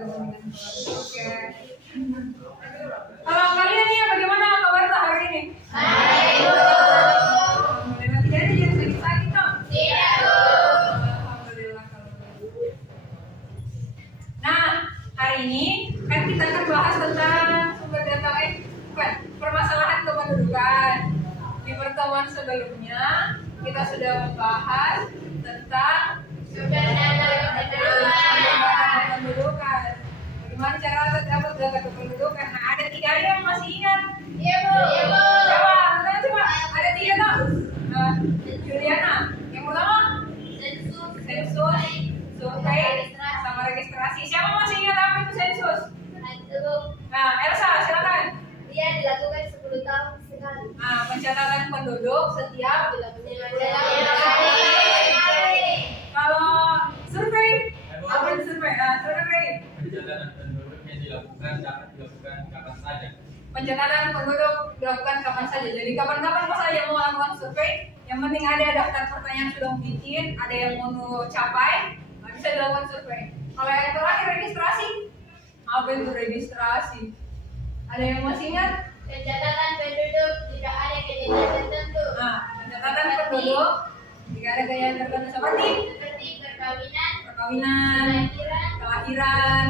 Oke. Kalau kalian nih bagaimana kabar hari ini? Baik, Bu. Alhamdulillah. Tidak ada yang sakit-sakit dong? Tidak, Bu. Alhamdulillah kalau begitu. Nah, hari ini kan kita akan bahas tentang sumber data bukan permasalahan kependudukan. Di pertemuan sebelumnya kita sudah membahas tentang Sumber data kependudukan. Bagaimana cara dapat data kependudukan? Nah, ada 3 yang masih ingat. Iya, Bu. Iya, Bu. Coba. Ada 3 dong. Juliana, yang pertama sensus, survei, sama registrasi. Siapa masih ingat apa itu sensus? Nah, Elsa, silakan. Dia dilakukan 10 tahun sekali. Nah, pencatatan penduduk setiap kalau survei, apa itu survei? Survei. Pencatatan penduduk yang dilakukan dapat dilakukan kapan saja. Pencatatan penduduk dilakukan kapan saja. Jadi kapan-kapan saja mau melakukan survei. Yang penting ada daftar pertanyaan sudah bikin, ada yang mau capai, bisa dilakukan survei. Kalau yang terakhir registrasi, apa itu registrasi? Ada yang masih ingat? Pencatatan penduduk tidak ada kegiatan tertentu. Nah, pencatatan penduduk jika ada gaya tertentu seperti perkawinan, kelahiran,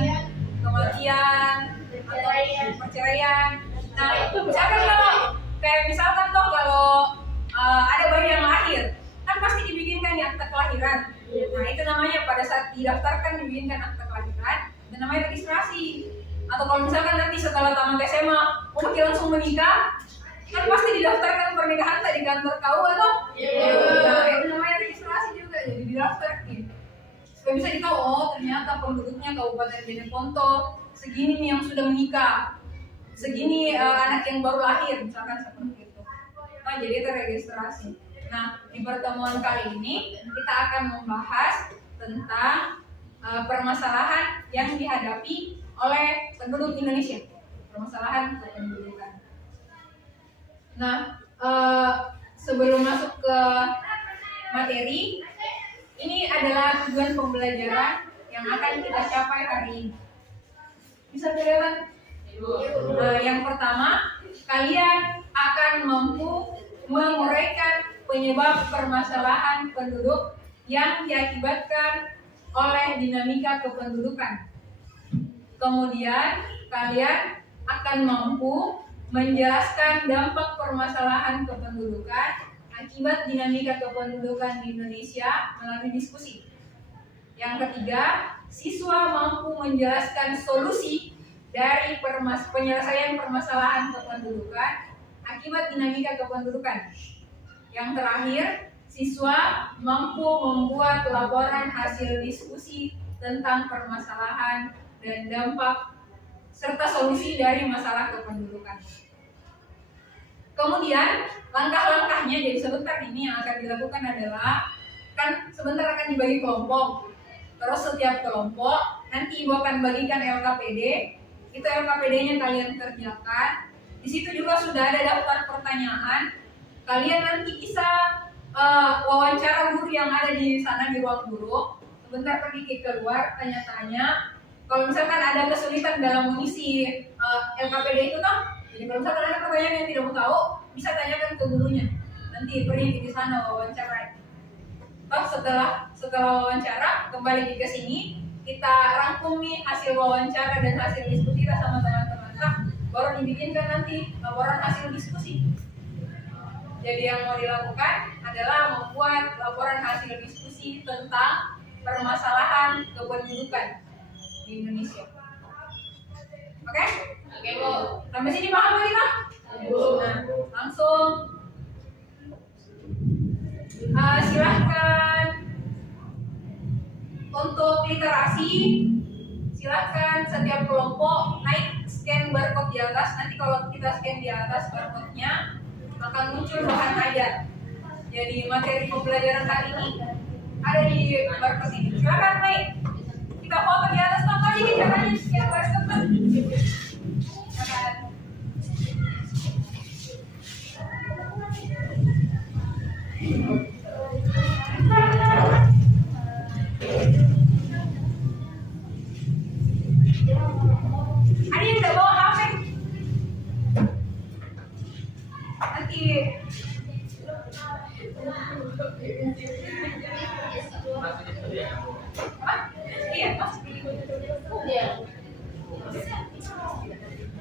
kematian, atau perceraian. Nah, misalkan kalau kayak misalkan toh kalau ada bayi yang lahir, kan pasti dibikinkan di akta kelahiran. Nah, itu namanya pada saat didaftarkan dibikinkan akta kelahiran, itu namanya registrasi. Atau kalau misalkan nanti setelah tamat SMA mau langsung menikah, kan pasti didaftarkan pernikahan tadi kantor KUA atau? Nah, itu namanya registrasi juga, jadi didaftarkan. Supaya bisa ditahu, oh ternyata penduduknya Kabupaten Jeneponto segini nih yang sudah menikah, segini anak yang baru lahir, misalkan seperti itu. Nah, jadi itu registrasi. Nah, di pertemuan kali ini kita akan membahas tentang permasalahan yang dihadapi oleh penduduk Indonesia, permasalahan kependudukan. Nah, sebelum masuk ke materi, ini adalah tujuan pembelajaran yang akan kita capai hari ini. Bisa kelihatan? Yang pertama, kalian akan mampu menguraikan penyebab permasalahan penduduk yang diakibatkan oleh dinamika kependudukan. Kemudian, kalian akan mampu menjelaskan dampak permasalahan kependudukan akibat dinamika kependudukan di Indonesia melalui diskusi. Yang ketiga, siswa mampu menjelaskan solusi dari penyelesaian permasalahan kependudukan akibat dinamika kependudukan. Yang terakhir, siswa mampu membuat laporan hasil diskusi tentang permasalahan dan dampak serta solusi dari masalah kependudukan. Kemudian langkah-langkahnya, jadi sebentar ini yang akan dilakukan adalah kan sebentar akan dibagi kelompok. Terus setiap kelompok nanti ibu akan bagikan LKPD. Itu LKPD-nya kalian kerjakan. Di situ juga sudah ada daftar pertanyaan. Kalian nanti bisa wawancara guru yang ada di sana di ruang guru. Sebentar pergi keluar tanya-tanya. Kalau misalkan ada kesulitan dalam mengisi LKPD itu toh, jadi kalau misalkan ada pertanyaan yang tidak mau tahu, bisa tanyakan ke gurunya. Nanti pergi di sana wawancara. Toh setelah wawancara kembali ke sini, kita rangkum nih hasil wawancara dan hasil diskusi kita sama teman-teman. Nah, baru dibikinkan nanti laporan hasil diskusi. Jadi yang mau dilakukan adalah membuat laporan hasil diskusi tentang permasalahan kependudukan di Indonesia. Oke? Oke, Bu. Sampai sini paham kita? Nah, langsung silahkan untuk literasi. Silahkan setiap kelompok naik scan barcode di atas. Nanti kalau kita scan di atas barcode-nya akan muncul bahan ajar. Jadi materi pembelajaran kali ini ada di barcode ini. Silahkan naik. Kita foto di atas namanya caranya scan barcode. Silahkan. Iya.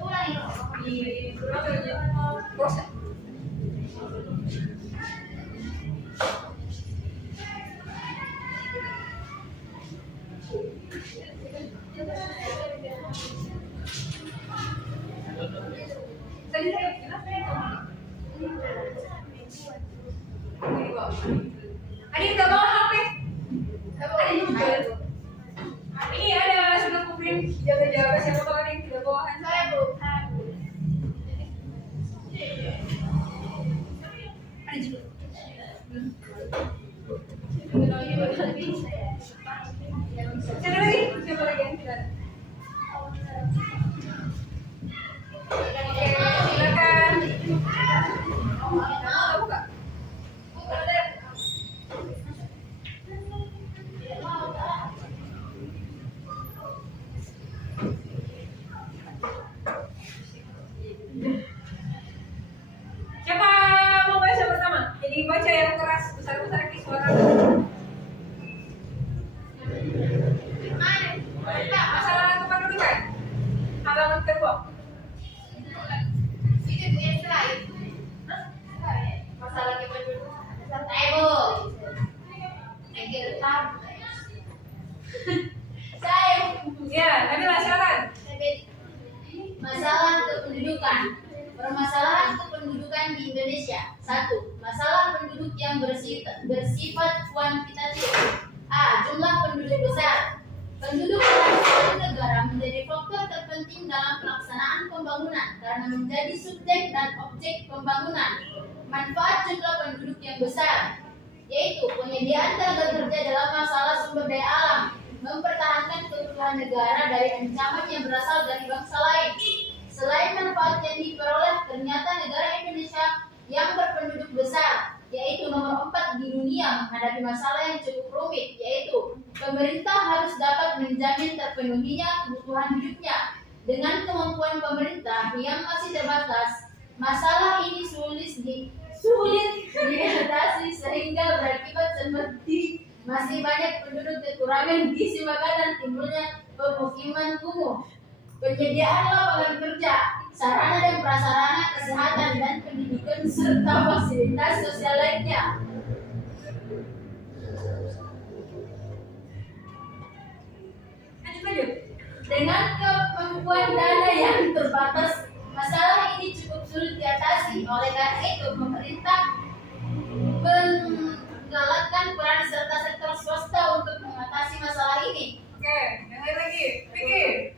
Ulangi. Di proses. Tadi saya Adik udah bawa HP? Adik juga. Ini ada sudah kuprim jaga-jaga siapa tahu ada yang tidak bawa handphone. Saya Bu. Ada juga. Siapa lagi? Siapa lagi yang tidak? Oke, silakan. Mau buka? Siapa mau baca pertama? Jadi baca yang keras, besar-besar ke suara. Masalah kependudukan. Halaman kedua. Itu punya slide. Masalah kependudukan. Bu. Saya. Ya, Nabila silakan. Masalah kependudukan. Permasalahan kependudukan di Indonesia. 1. Masalah penduduk yang bersifat kuantitatif. A. Jumlah penduduk besar. Penduduk dalam suatu negara menjadi faktor terpenting dalam pelaksanaan pembangunan karena menjadi subjek dan objek pembangunan. Manfaat jumlah penduduk yang besar, yaitu penyediaan tenaga kerja dalam masalah sumber daya alam, mempertahankan keutuhan negara dari ancaman yang berasal dari bangsa lain. Selain manfaat yang diperoleh, ternyata negara Indonesia yang berpenduduk besar, yaitu nomor 4 di dunia, menghadapi masalah yang cukup rumit, yaitu pemerintah harus dapat menjamin terpenuhinya kebutuhan hidupnya. Dengan kemampuan pemerintah yang masih terbatas, masalah ini sulit diatasi sehingga berakibat seperti masih banyak penduduk kekurangan gizi makanan, timbulnya pemukiman kumuh, penyediaan lapangan kerja, sarana dan prasarana kesehatan dan pendidikan serta fasilitas sosial lainnya. Lanjut. Dengan kemampuan dana yang terbatas, masalah ini cukup sulit diatasi. Oleh karena itu, pemerintah menggalakkan peran serta sektor swasta untuk mengatasi masalah ini. Oke, dengar lagi. Pikir.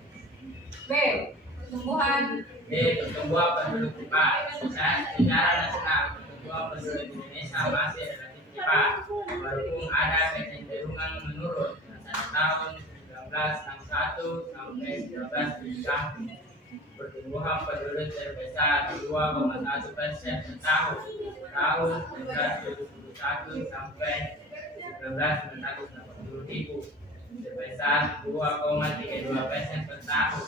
B. Pertumbuhan. B. Pertumbuhan penduduk cepat. Secara nasional, pertumbuhan penduduk Indonesia masih relatif cepat, walaupun ada kecenderungan menurun. Pada tahun 1961 sampai 1970, pertumbuhan penduduk terbesar 2,1% per tahun. Tahun 1971 sampai 1980 sebesar 2,32% per tahun.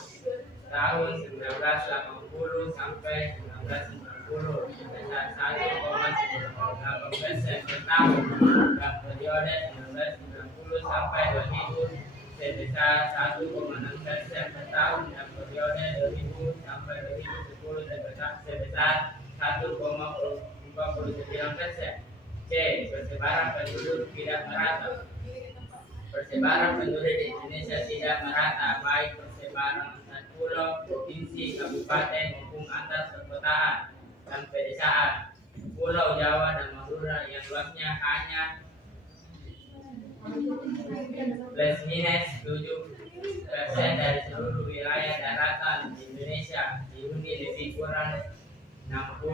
Tahun 1980 sampai 1990 sebesar 1,98% per tahun. Dan periode 1990 sampai 2000 sebesar 1,6% per tahun. Dan periode 2000 sampai 2010 sebesar 1,49%. C. Persebaran penduduk tidak merata. Persebaran penduduk di Indonesia tidak merata, baik persebaran antar pulau, provinsi, kabupaten maupun antar perkotaan dan pedesaan. Pulau Jawa dan Madura yang luasnya hanya plus minus 7% dari seluruh wilayah daratan di Indonesia, dihuni lebih kurang 60%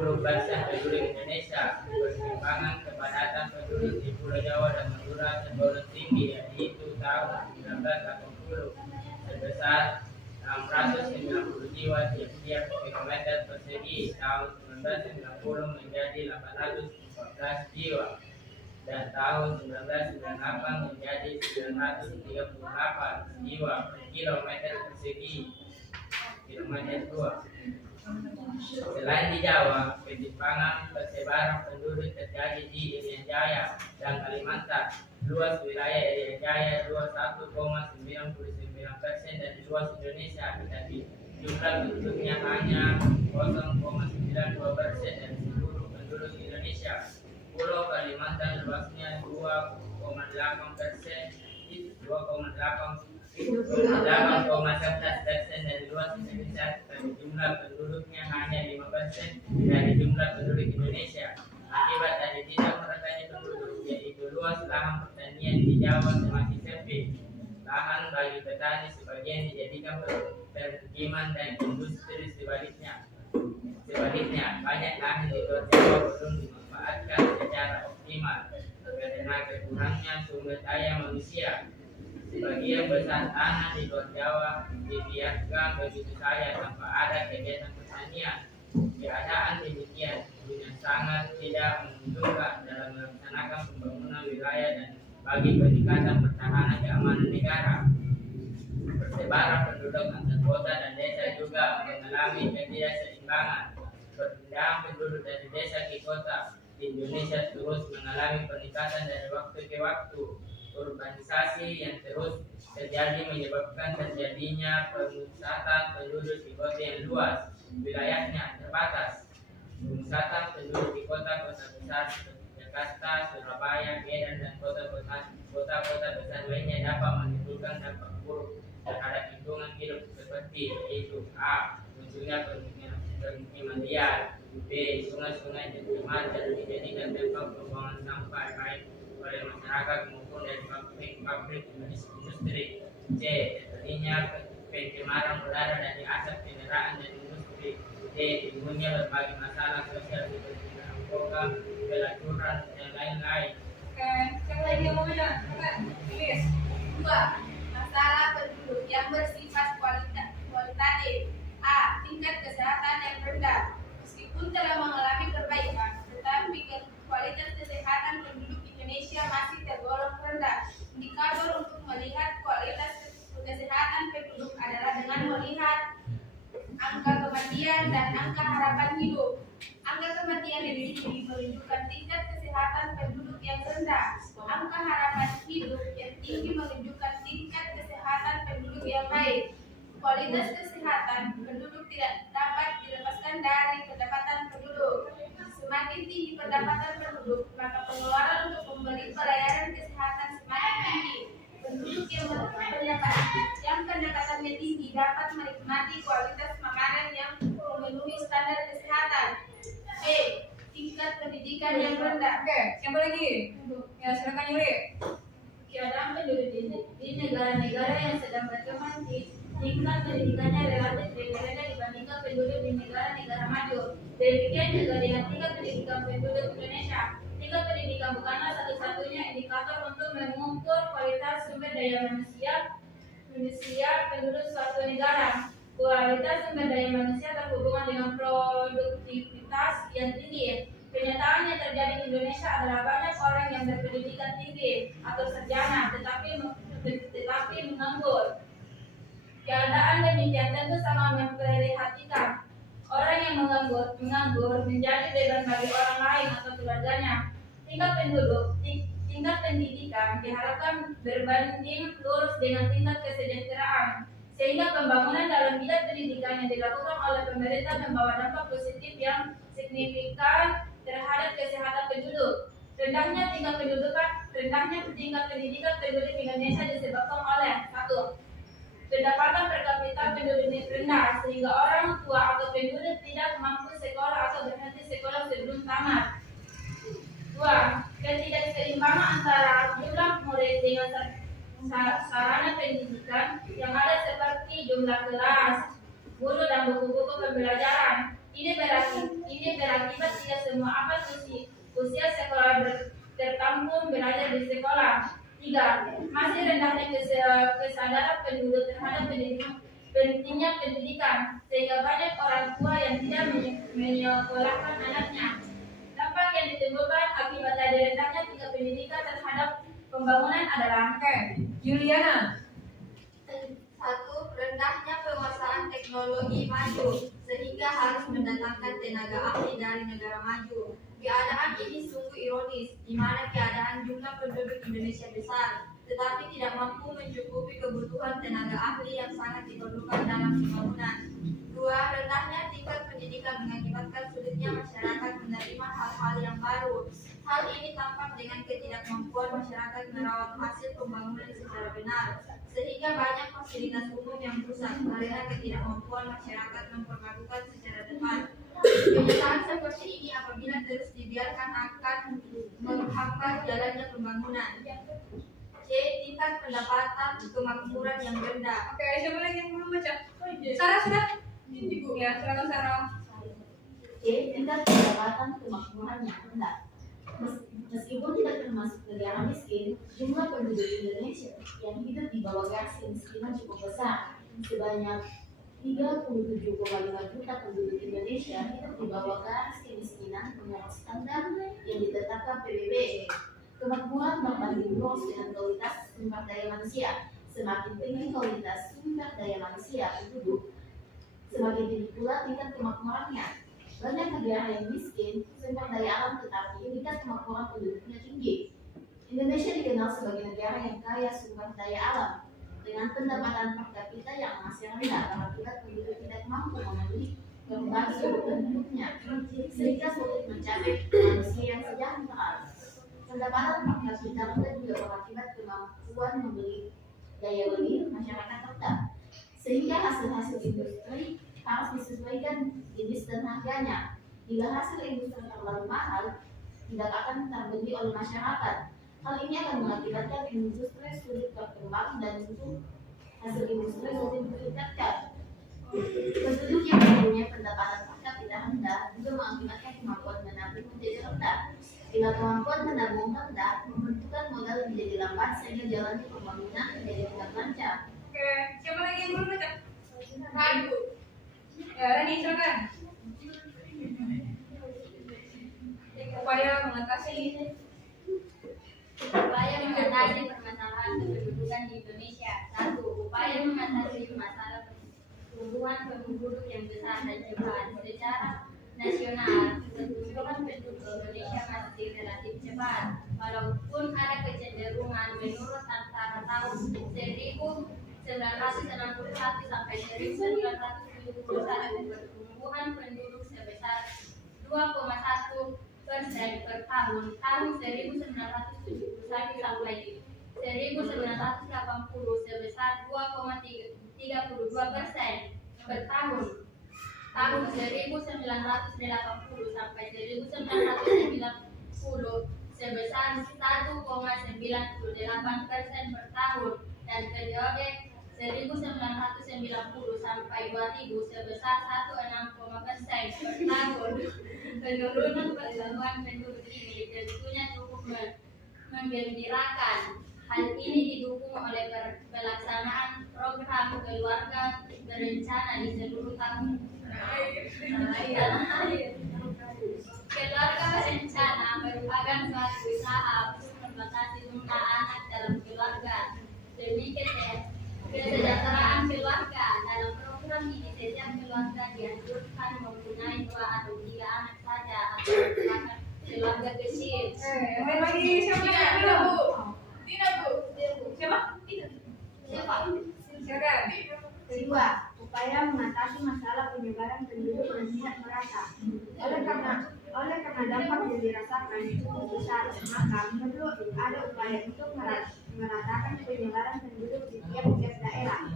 penduduk Indonesia. Pertimbangan kepadatan penduduk di Pulau Jawa dan Madura tergolong tinggi, yaitu tahun 1980 sebesar 690 jiwa tiap-tiap kilometer persegi, tahun 1990 menjadi 814 jiwa, dan tahun 1998 menjadi 938 jiwa per kilometer persegi. Kilometer 2. Selain di Jawa, penyimpangan persebaran penduduk terjadi di Irian Jaya dan Kalimantan. Luas wilayah Irian Jaya 21,99% dari luas Indonesia, tetapi jumlah penduduknya hanya 0,92% dari seluruh penduduk Indonesia. Pulau Kalimantan luasnya 2,8%, 2,11% dari luas Indonesia, tetapi jumlah penduduknya hanya 5% dari jumlah penduduk Indonesia. Akibat dari tidak meratanya penduduk, yaitu luas lahan pertanian di Jawa semakin sempit. Lahan bagi petani sebagian dijadikan permukiman dan industri sebaliknya. Banyak lahan di luar Jawa belum dimanfaatkan secara optimal karena kekurangnya sumber daya manusia. Sebagian besar tanah di luar Jawa dibiarkan begitu saja tanpa ada kegiatan pertanian. Keadaan demikian sangat tidak menguntungkan dalam melaksanakan pembangunan wilayah dan bagi peningkatan pertahanan keamanan negara. Persebaran penduduk antar kota dan desa juga mengalami ketidakseimbangan. Perpindahan penduduk dari desa ke kota di Indonesia terus mengalami peningkatan dari waktu ke waktu. Urbanisasi yang terus terjadi menyebabkan terjadinya pemusatan penduduk di kota yang luas, wilayahnya terbatas. Pemusatan penduduk di kota-kota besar seperti Jakarta, Surabaya, Medan, dan kota-kota besar lainnya dapat menimbulkan dampak buruk terhadap lingkungan hidup seperti yaitu A. Munculnya permukiman liar, B. Sungai-sungai yang tercemar dan dijadikan tempat pembuangan sampah baik oleh masyarakat maupun dari pabrik industri. C. Terjadinya pencemaran udara dari asap kendaraan dan industri. D. Timbulnya berbagai masalah sosial seperti narkoba, pelacuran, dan lain-lain. Oke, siapa lagi yang mau bilang? Tulis. 2. Masalah penduduk yang bersifat kualitatif. A. Tingkat kesehatan yang rendah. Meskipun telah mengalami perbaikan, tetapi kualitas kesehatan penduduk Indonesia masih tergolong rendah. Indikator untuk melihat kualitas kesehatan penduduk adalah dengan melihat angka kematian dan angka harapan hidup. Angka kematian yang tinggi menunjukkan tingkat kesehatan penduduk yang rendah. Angka harapan hidup yang tinggi menunjukkan tingkat kesehatan penduduk yang baik. Kualitas kesehatan penduduk tidak dapat dilepaskan dari pendapatan penduduk. Semakin tinggi pendapatan penduduk, maka pengeluaran untuk memberi pelayanan kesehatan semakin tinggi. Penduduk yang pendapatannya tinggi dapat menikmati kualitas makanan yang memenuhi standar kesehatan. B. Tingkat pendidikan yang rendah. Oke, siapa lagi? Ya, silakan Yuli. Keadaan penduduk di negara-negara yang sedang berkembang tingkat pendidikannya relatif lebih rendah dibandingkan penduduk di negara-negara maju. Demikian juga dengan tingkat pendidikan penduduk Indonesia. Tingkat pendidikan bukanlah satu-satunya indikator untuk mengukur kualitas sumber daya manusia penduduk suatu negara. Kualitas sumber daya manusia terhubungan dengan produktivitas yang tinggi. Kenyataan yang terjadi di Indonesia adalah banyak orang yang berpendidikan tinggi atau sarjana tetapi menganggur. Keadaan demikian tentu sangat memprihatinkan. Orang yang menganggur menjadi beban bagi orang lain atau keluarganya. Tingkat pendidikan diharapkan berbanding lurus dengan tingkat kesejahteraan, sehingga pembangunan dalam bidang pendidikan yang dilakukan oleh pemerintah membawa dampak positif yang signifikan terhadap kesehatan penduduk. Rendahnya tingkat pendidikan penduduk Indonesia disebabkan oleh 1. Pendapatan per kapita penduduk rendah sehingga orang tua atau penduduk tidak mampu sekolah atau berhenti sekolah sebelum tamat. 2. Ketidakseimbangan antara jumlah murid dengan sarana pendidikan yang ada seperti jumlah kelas, guru dan buku-buku pembelajaran. Ini berakibat tidak semua anak usia sekolah tertampung belajar di sekolah. 3. Masih rendahnya kesadaran penduduk terhadap pentingnya pendidikan, sehingga banyak orang tua yang tidak menyekolahkan anaknya. Dampak yang ditimbulkan akibat dari rendahnya tingkat pendidikan terhadap pembangunan adalah Oke, Juliana. 1. Rendahnya penguasaan teknologi maju sehingga harus mendatangkan tenaga ahli dari negara maju. Keadaan ini sungguh ironis, di mana keadaan jumlah penduduk Indonesia besar, tetapi tidak mampu mencukupi kebutuhan tenaga ahli yang sangat diperlukan dalam pembangunan. Dua, rendahnya tingkat pendidikan mengakibatkan sulitnya masyarakat menerima hal-hal yang baru. Hal ini tampak dengan ketidakmampuan masyarakat merawat hasil pembangunan secara benar, sehingga banyak fasilitas umum yang rusak karena ketidakmampuan masyarakat memperlakukan secara tepat. Kenyataan seperti ini apabila terus dibiarkan akan menghambat jalannya pembangunan. C. Tingkat pendapatan kemakmuran yang rendah. Oke, siapa lagi yang belum baca? Sarah sudah? Ya, silakan Sarah. C. Tingkat pendapatan kemakmuran yang rendah. Meskipun tidak termasuk negara miskin, jumlah penduduk Indonesia yang hidup di bawah garis kemiskinan cukup besar. Sebanyak 37,5 juta penduduk Indonesia hidup di bawah garis kemiskinan menurut standar yang ditetapkan PBB. Kemakmuran berbanding lurus dengan kualitas sumber daya manusia. Semakin tinggi kualitas sumber daya manusia penduduk, semakin tinggi pula tingkat kemakmurannya. Banyak negara yang miskin sumber daya alam tetapi tingkat kemakmuran penduduknya tinggi. Indonesia dikenal sebagai negara yang kaya sumber daya alam, dengan pendapatan per kapita yang masih rendah akibat penduduk tidak mampu memenuhi berbagai kebutuhan hidupnya, sehingga sulit mencapai manusia yang sejahtera. Pendapatan per kapita rendah juga berakibat kemampuan membeli daya beli masyarakat rendah, sehingga hasil-hasil industri harus disesuaikan jenis dan harganya. Bila hasil industri terlalu mahal, tidak akan terbeli oleh masyarakat. Hal ini akan mengakibatkan industri sulit berkembang dan untuk hasil industri sulit meningkatkan. Penduduk yang mempunyai pendapatan per kapita rendah juga mengakibatkan kemampuan menabung menjadi rendah. Bila kemampuan menabung rendah, membutuhkan modal menjadi lambat sehingga jalannya pembangunan menjadi tidak lancar. Oke, siapa lagi yang belum baca? Ragu. Ya, Rani, silakan. Upaya mengatasi permasalahan kependudukan di Indonesia. 1. Upaya mengatasi masalah pertumbuhan penduduk yang besar dan cepat secara nasional. Pertumbuhan penduduk Indonesia masih relatif cepat, walaupun ada kecenderungan menurut antara tahun 1961 sampai 1971 pertumbuhan penduduk sebesar 2,1% per tahun. Tahun 1971 sampai 1980 sebesar 2,32% per tahun. Tahun 1980 sampai 1990 sebesar 1,98% per tahun, dan periode 1990 sampai 2000 sebesar 1,6% per tahun. Penurunan pertumbuhan penduduk ini tentunya cukup menggembirakan. Hal ini didukung oleh pelaksanaan program keluarga berencana di seluruh tanah air. Keluarga berencana merupakan suatu usaha untuk membatasi jumlah anak dalam keluarga demi kesejahteraan keluarga. Dalam program ini setiap keluarga dianjurkan mempunyai 2 atau 3 anak saja atau merupakan keluarga kecil. Yang lagi siapa yang belum? Tidak, Bu. Siapa? Siapa? Silakan. Kedua, upaya mengatasi masalah penyebaran penduduk yang tidak merata. Oleh karena dampak yang dirasakan cukup besar, maka perlu ada upaya untuk meratakan penyebaran penduduk di tiap-tiap daerah.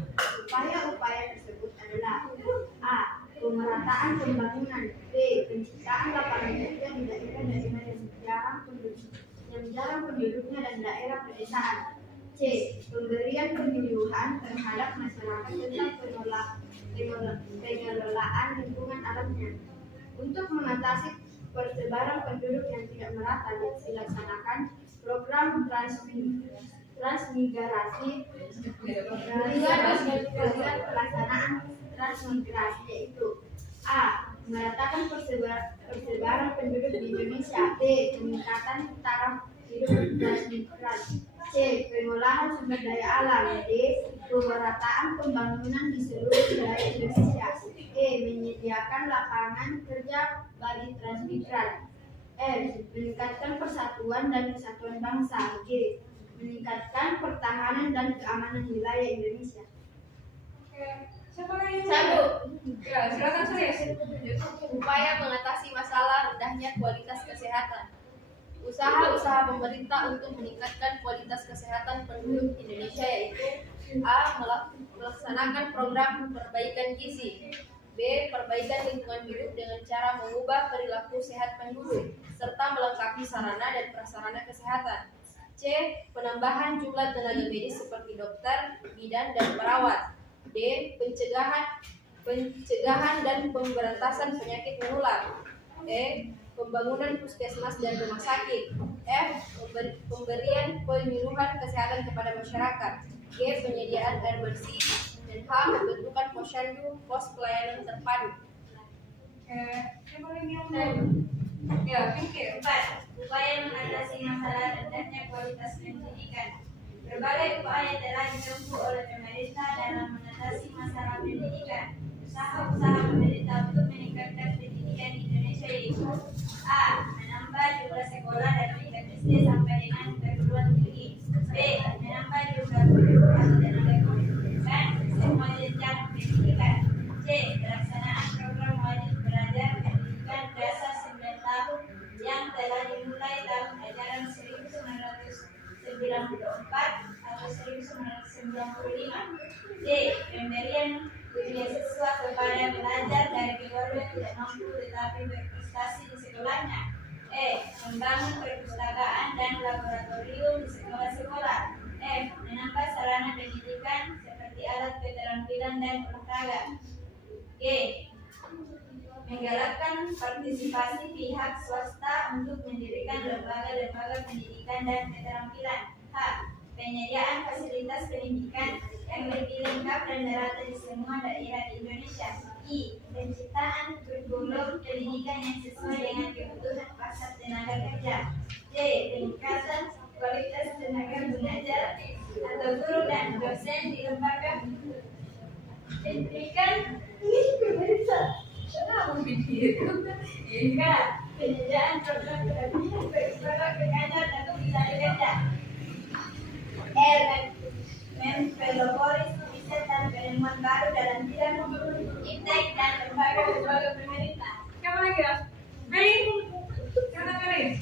Upaya-upaya tersebut adalah: A. Pemerataan pembangunan. B. Penciptaan lapangan kerja di daerah-daerah yang jarang penduduknya dan daerah pedesaan. C. Pemberian penyuluhan terhadap masyarakat tentang pengelolaan lingkungan alamnya. Untuk mengatasi persebaran penduduk yang tidak merata, dilaksanakan program transmigrasi pelaksanaan transmigrasi, yaitu: A. Meratakan persebaran penduduk di Indonesia. B. Peningkatan taraf hidup transmigrasi. C. Pengolahan sumber daya alam. D. Pemerataan pembangunan di seluruh wilayah Indonesia. migran. Meningkatkan persatuan dan kesatuan bangsa. G. Meningkatkan pertahanan dan keamanan wilayah Indonesia. Oke. Siapa lagi? Satu, Ya, silakan Sulis. upaya mengatasi masalah rendahnya kualitas kesehatan. Usaha-usaha pemerintah untuk meningkatkan kualitas kesehatan penduduk Indonesia yaitu A. Melaksanakan program perbaikan gizi, B. Perbaikan lingkungan hidup dengan cara mengubah perilaku sehat penduduk serta melengkapi sarana dan prasarana kesehatan. C. Penambahan jumlah tenaga medis seperti dokter, bidan, dan perawat. D. Pencegahan dan pemberantasan penyakit menular. E. Pembangunan puskesmas dan rumah sakit. F. Pemberian penyuluhan kesehatan kepada masyarakat. G. Penyediaan air bersih. Dan H. Pembentukan posyandu pos pelayanan terpadu. Oke. Siapa lagi yang mau? Ya, pikir. 4. Upaya mengatasi masalah rendahnya kualitas pendidikan. Berbagai upaya telah ditempuh oleh pemerintah dalam mengatasi masalah pendidikan. Usaha-usaha pemerintah untuk meningkatkan pendidikan di Indonesia yaitu A. Menambah jumlah sekolah dari tingkat SD sampai dengan perguruan tinggi. B. Menambah jumlah guru atau tenaga pendidikan semua jenjang pendidikan. C. Pelaksanaan program wajib belajar pendidikan dasar 9 tahun yang telah dimulai tahun ajaran 1994 atau 1995. D. Pemberian beasiswa kepada pelajar dari keluarga tidak mampu tetapi berprestasi di sekolahnya. E. Membangun perpustakaan dan laboratorium di sekolah-sekolah. F. Menambah sarana pendidikan seperti alat keterampilan dan olahraga. G. Menggalakkan partisipasi pihak swasta untuk mendirikan lembaga-lembaga pendidikan dan keterampilan. H. Penyediaan fasilitas pendidikan yang lebih lengkap dan merata di semua daerah di Indonesia. I. Penciptaan kurikulum pendidikan yang sesuai dengan kebutuhan pasar tenaga kerja. J. Peningkatan kualitas tenaga pengajar atau guru dan dosen di lembaga pendidikan. Kenapa begitu? Hingga penyediaan program pelatihan bagi para pengajar untuk mencari kerja. R. Mempeloporis riset dan penemuan baru dalam bidang iptek dan lembaga-lembaga pemerintah. Siapa lagi ya? Mary. Silakan Mary.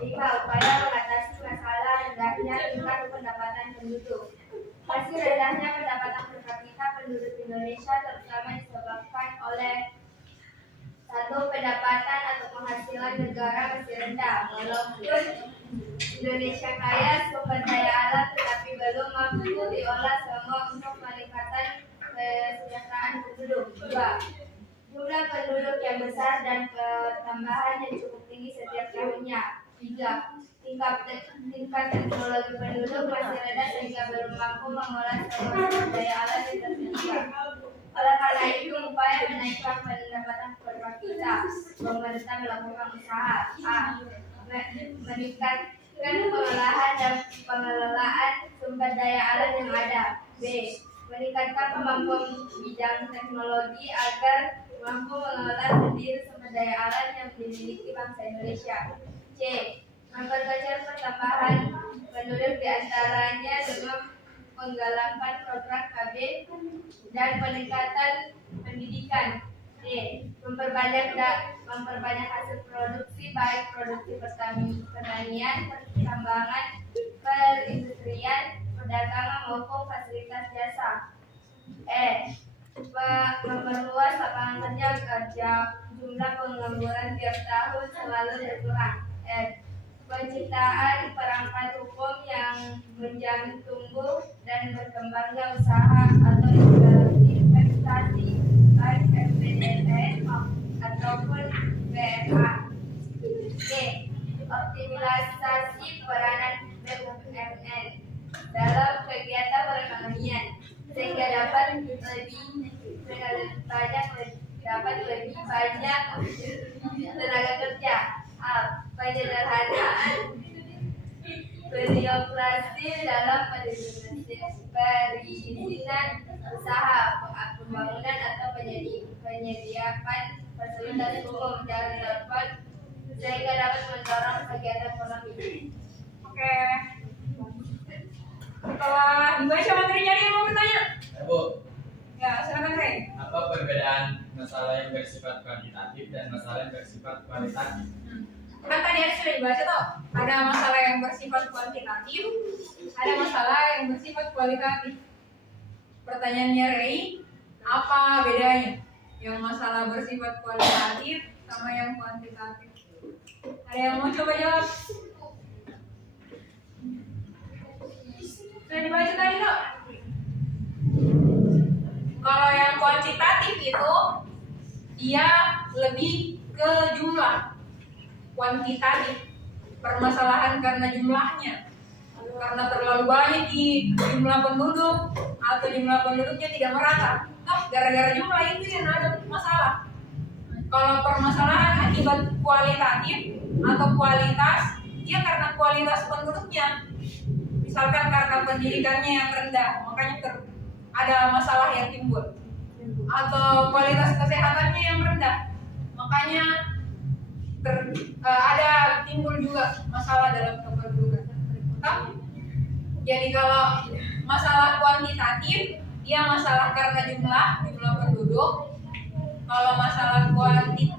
Tiga, upaya mengatasi masalah rendahnya tingkat pendapatan penduduk. Masih rendahnya pendapatan per kapita penduduk Indonesia terutama disebabkan oleh satu, pendapatan atau penghasilan negara masih rendah. Walaupun Indonesia kaya sumber daya alam tetapi belum mampu diolah semua untuk meningkatkan kesejahteraan penduduk. Dua, jumlah penduduk yang besar dan pertambahan yang cukup tinggi setiap tahunnya. Tiga, tingkat teknologi penduduk masih rendah sehingga belum mampu mengolah semua sumber daya alam yang tersedia. Oleh karena itu, upaya menaikkan pendapatan per kapita, pemerintah melakukan usaha A. Meningkatkan pengolahan dan pengelolaan sumber daya alam yang ada. B. Meningkatkan kemampuan bidang teknologi agar mampu mengelola sendiri sumber daya alam yang dimiliki bangsa Indonesia. C. Memperkecil pertambahan penduduk diantaranya dengan menggalakkan program KB dan peningkatan pendidikan. D. Memperbanyak hasil produksi baik produksi pertanian, pertambangan, perindustrian, perdagangan maupun fasilitas jasa. E. Memperluas lapangan kerja, jumlah pengangguran tiap tahun selalu berkurang. F. Penciptaan perangkat hukum yang menjamin tumbuh dan berkembangnya usaha atau investasi baik FPDN ataupun BMA. D. Optimalisasi peranan BUMN dalam kegiatan perekonomian sehingga dapat lebih banyak tenaga kerja. A. Penyederhanaan birokrasi dalam perizinan usaha, pembangunan atau penyediaan fasilitas umum yang dapat sehingga dapat mendorong kegiatan ekonomi. Oke. Setelah dibaca materinya, dia mau bertanya? Bu, Ya, silakan Rey. apa perbedaan masalah yang bersifat kuantitatif dan masalah yang bersifat kualitatif? Kan tadi sudah dibaca toh. Ada masalah yang bersifat kuantitatif, ada masalah yang bersifat kualitatif. Pertanyaannya Rey, apa bedanya? Yang masalah bersifat kualitatif sama yang kuantitatif. Ada yang mau coba jawab? Sudah dibaca tadi toh? Kalau yang kuantitatif itu dia lebih ke jumlah. Kuantitatif, permasalahan karena jumlahnya, karena terlalu banyak di jumlah penduduk atau jumlah penduduknya tidak merata. Toh gara-gara jumlah itu yang ada masalah. Kalau permasalahan akibat kualitatif atau kualitas, dia karena kualitas penduduknya. Misalkan karena pendidikannya yang rendah, makanya ada masalah yang timbul. Atau kualitas kesehatannya yang rendah, makanya ada timbul juga masalah dalam kependudukan. Jadi kalau masalah kuantitatif, dia masalah karena jumlah penduduk. Kalau masalah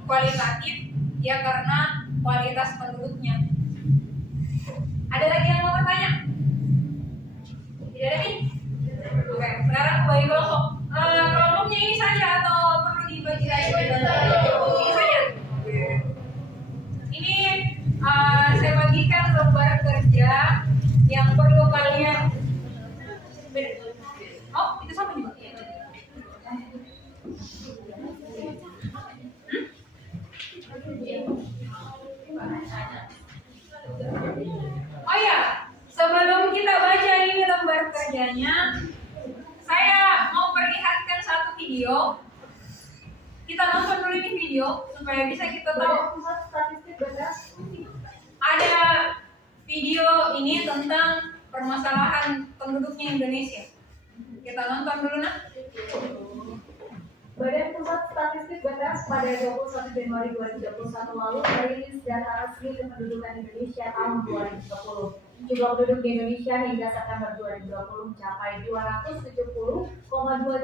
kualitatif, dia karena kualitas penduduknya. Ada lagi yang mau bertanya? Tidak ada nih? Oke, sekarang bagi kelompok. Kelompoknya ini saja atau perlu dibagi lagi? Ini saja. Oke. Ini saya bagikan lembar kerja yang perlu kalian. Oh, itu sama juga. Oh ya, sebelum kita baca ini lembar kerjanya, saya mau perlihatkan satu video. Kita nonton dulu ini video supaya bisa kita tahu. Ada video ini tentang permasalahan penduduknya Indonesia. Kita nonton dulu nah. Badan Pusat Statistik Batas pada 21 Januari 2021 lalu merilis data resmi kependudukan Indonesia tahun 2020. Jumlah penduduk di Indonesia hingga September 2020 mencapai 270,2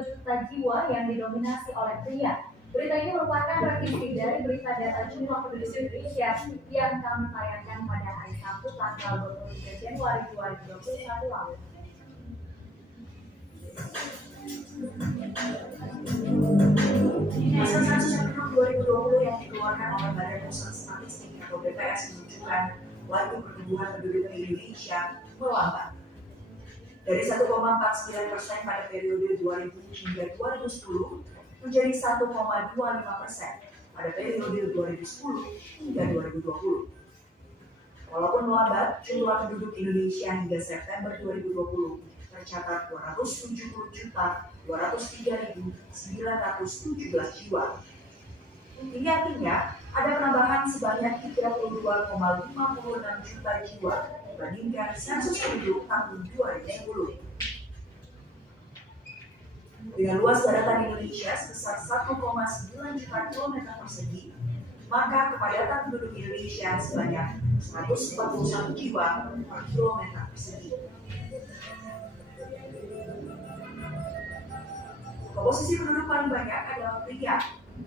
juta jiwa yang didominasi oleh pria. Berita ini merupakan revisi dari berita data jumlah penduduk Indonesia yang kami tayangkan pada hari Sabtu tanggal 23 Januari 2021 lalu. Hasil sensus penduduk 2020 yang dikeluarkan oleh Badan Pusat Statistik atau BPS menunjukkan laju pertumbuhan penduduk di Indonesia melambat. Dari 1,49% pada periode 2000 hingga 2010 menjadi 1,25% pada periode 2010 hingga 2020. Walaupun melambat, jumlah penduduk Indonesia hingga September 2020 tercatat 270.203.917 jiwa. Ini artinya ada penambahan sebanyak 32,56 juta jiwa dibandingkan sensus penduduk tahun 2010. Dengan luas daratan Indonesia sebesar 1,9 juta kilometer persegi, maka kepadatan penduduk Indonesia sebanyak 141 jiwa per kilometer persegi. Komposisi penduduk paling banyak adalah pria,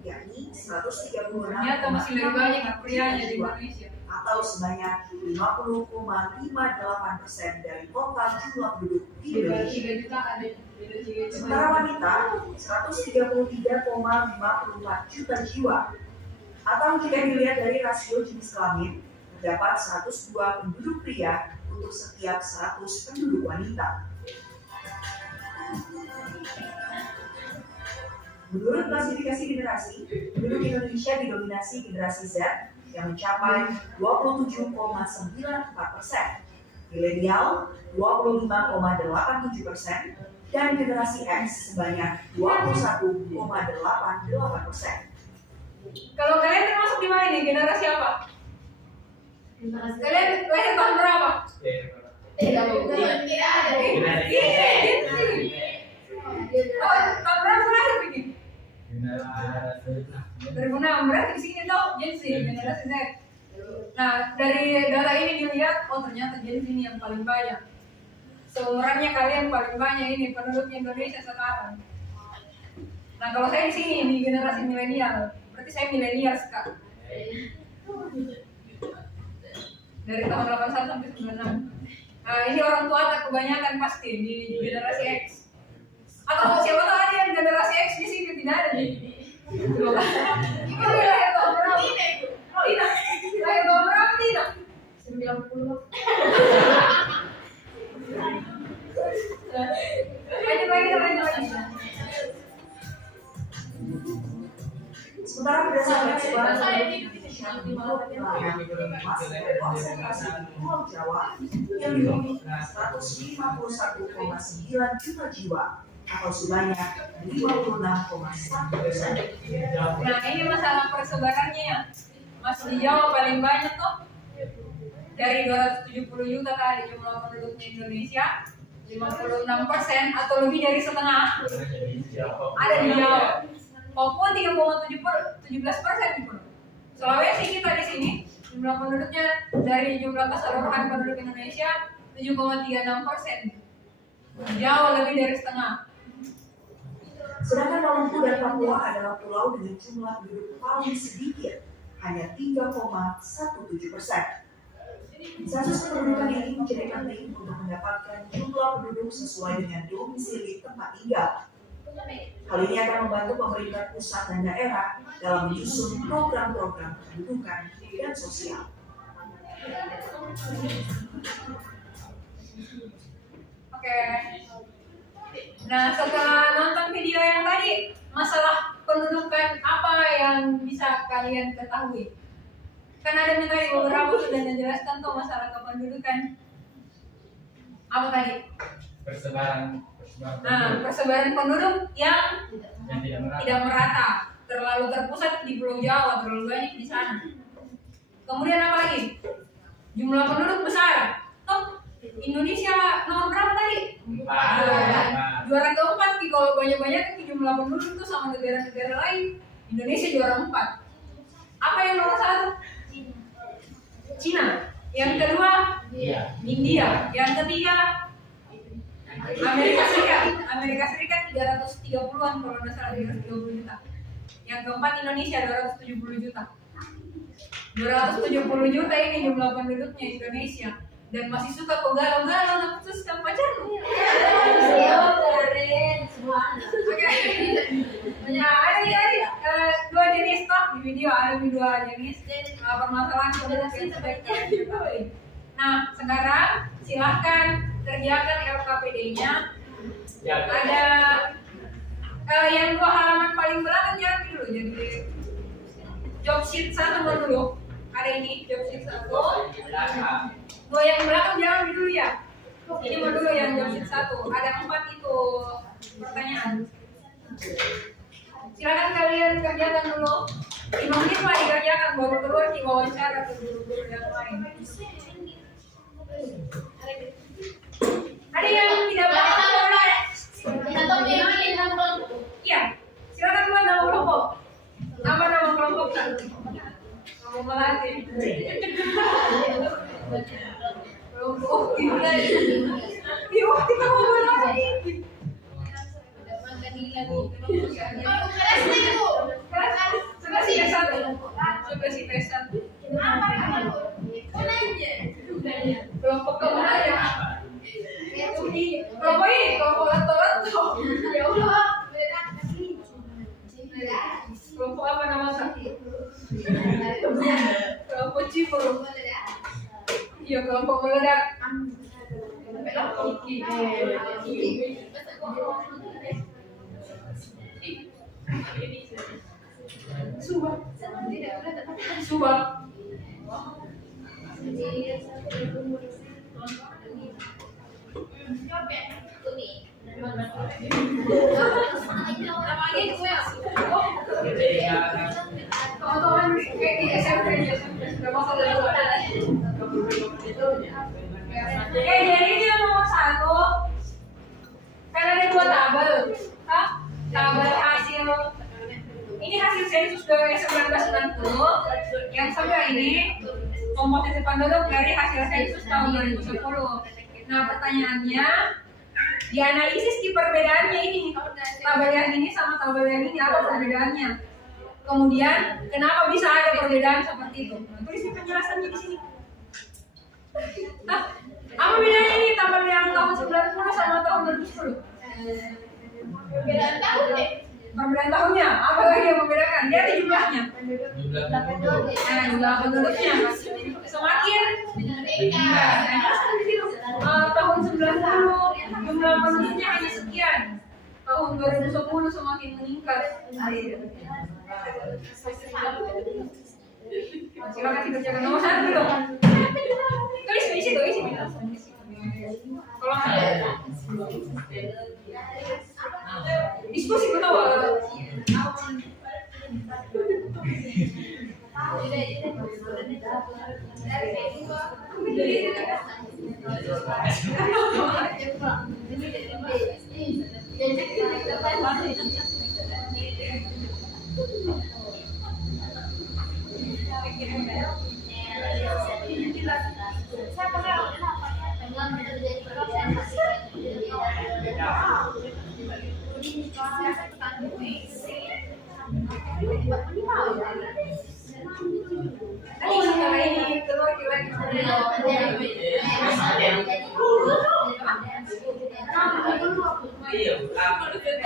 yakni 136,5 Ternyata masih lebih banyak prianya di Indonesia. atau sebanyak 50,58% dari total jumlah penduduk di Indonesia. Sementara wanita 133,54 juta jiwa, atau jika dilihat dari rasio jenis kelamin, terdapat 102 penduduk pria untuk setiap 100 penduduk wanita. Menurut klasifikasi generasi, penduduk Indonesia didominasi generasi Z yang mencapai 27,94%, milenial 25,87%, dan generasi X sebanyak 21,88%. Kalau kalian termasuk di mana nih? Generasi apa? Kalian lahir tahun berapa? Tidak ada. Ini tahun berapa terakhir bikin? 2006, berarti di sini dong Gen Z, generasi Z. Nah, dari data ini dilihat, oh ternyata Gen Z ini yang paling banyak. Seumurannya kalian paling banyak ini penduduk Indonesia sekarang. Nah, kalau saya di sini di generasi milenial, berarti saya milenial sekarang. Dari tahun 81 sampai 96. Nah, ini orang tua tak kebanyakan pasti di generasi X. Atau siapa tahu ada yang generasi X di sini tidak ada nih. Itu lahir tahun berapa? Tidak. Lahir tahun berapa tidak? 90. Lanjut lagi. Sementara berdasarkan sebaran penduduk Indonesia menurut wilayah masih ada konsentrasi di Pulau Jawa yang dihuni 151,9 juta jiwa atau sebanyak 56,1%. Nah, ini masalah persebarannya ya. Masih di Jawa paling banyak tuh. Dari 270 juta tadi jumlah penduduk Indonesia, 56% atau lebih dari setengah ada di Jawa. Papua 3,17% gitu. Sulawesi kita di sini jumlah penduduknya dari jumlah keseluruhan penduduk Indonesia 7,36%. Jauh lebih dari setengah. Sedangkan Maluku dan Papua adalah pulau dengan jumlah penduduk paling sedikit, hanya 3,17%. Sensus kependudukan ini menjadi penting untuk mendapatkan jumlah penduduk sesuai dengan domisili tempat tinggal. Hal ini akan membantu pemerintah pusat dan daerah dalam menyusun program-program kependudukan dan sosial. Oke. Nah, setelah nonton video yang tadi, masalah pendudukan apa yang bisa kalian ketahui? Kan ada nih tadi beberapa sudah menjelaskan tuh masalah kependudukan. Apa tadi? Persebaran Nah, persebaran penduduk yang tidak merata. terlalu terpusat di Pulau Jawa, terlalu banyak di sana. Kemudian apa lagi? Jumlah penduduk besar. Toh Indonesia nomor berapa tadi? 4. Juara keempat. Kalau banyak-banyak kan jumlah penduduk tuh sama negara-negara lain. Indonesia juara 4. Apa yang nomor 1? Cina. Yang kedua India. Yang ketiga Amerika Serikat 330-an kalau nggak salah, 330 juta. Yang keempat Indonesia 270 juta. 270 juta ini jumlah penduduknya Indonesia, dan masih suka kok galau-galau nak putuskan pacarmu. Oke. Nah, ada dua jenis toh di video, ada dua jenis permasalahan penduduk yang sebaiknya diketahui. Nah, sekarang silahkan kerjakan LKPD-nya. Ada yang 2 halaman paling belakang jangan dulu, jadi job sheet 1 dulu. Ada ini job sheet 1. 2 yang belakang jangan dulu ya. Ini mau dulu yang job sheet 1. Ada 4 itu pertanyaan. Silakan kalian kerjakan dulu. 5 menit lah dikerjakan, baru keluar di wawancara ke guru-guru yang lain. Ada yang tidak paham? Iya, silakan buat nama kelompok. Nama kelompok kan? Mau melatih. Kelompok kita. Iya, kita mau melatih. Sebelah pesan. Kelompok kamu aja. Kelompok ini, kelompok lanto-lanto. Ya Allah. Kelompok apa nama sakit? Kelompok cipul. Iya, kelompok meledak. Subak. Kawan-kawan kayak di SMP sudah masuk dari luar. Jadi dia nomor 1 kan ada 2 tabel. sensus 1990 yang sebelah ini komposisi penduduk dari hasil sensus tahun 2010. Nah, pertanyaannya dianalisis di perbedaannya ini, tabel yang ini sama tabel yang ini, apa perbedaannya? Kemudian kenapa bisa ada perbedaan seperti itu? Nah, tulis penjelasannya di sini. Nah, apa bedanya ini tabel yang tahun 90 sama tahun 2010? Perbedaan tahun deh. Perbedaan tahunnya, apa lagi yang membedakan? Lihat di jumlahnya. Jumlah penduduk. Nah, jumlah penduduknya semakin tahun 90 jumlah penduduknya hanya sekian. Tahun 2010 semakin meningkat. Silakan dikerjakan nomor 1 dulu. Tulis di situ, isi. Kalau ada diskusi betul.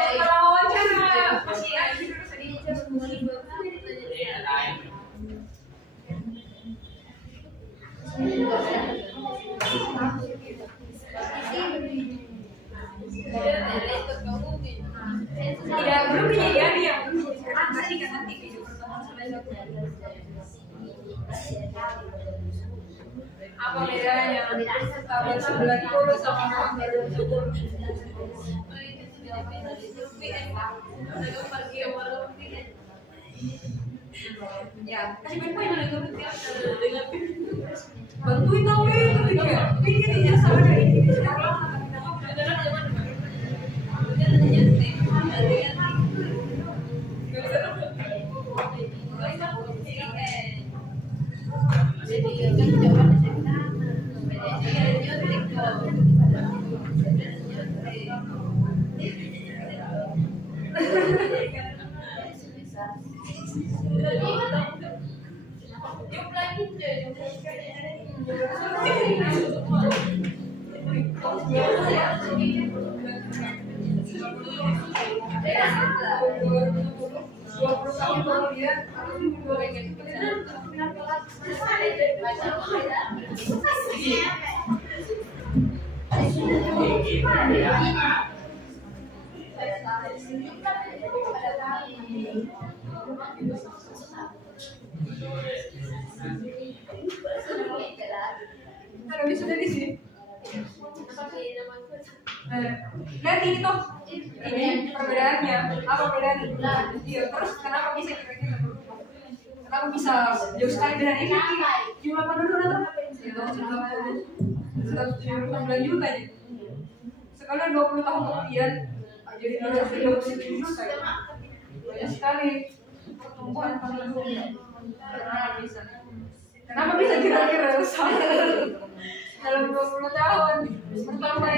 Kalau wawancara masih ada tidak belum kejadian yang masih kan nanti video pertemuan selanjutnya. Apa bedanya tahun 90 sama tahun 2010? Ya, kasih poin lagi bantuin tahu itu pikir tidak salah kayak ini sekarang. Ada bisa dari sini. Lihat ini tuh, ini perbedaannya. Apa perbedaannya? Iya, terus kenapa bisa kira-kira berubah? Kenapa bisa jauh sekali bedanya? Jumlah penduduk atau apa? Sudah 179 juta ya. Sekarang 20 tahun kemudian jadi 227 juta ya. Banyak sekali pertumbuhan penduduknya. Kenapa bisa kira-kira sama dalam 20 tahun pertama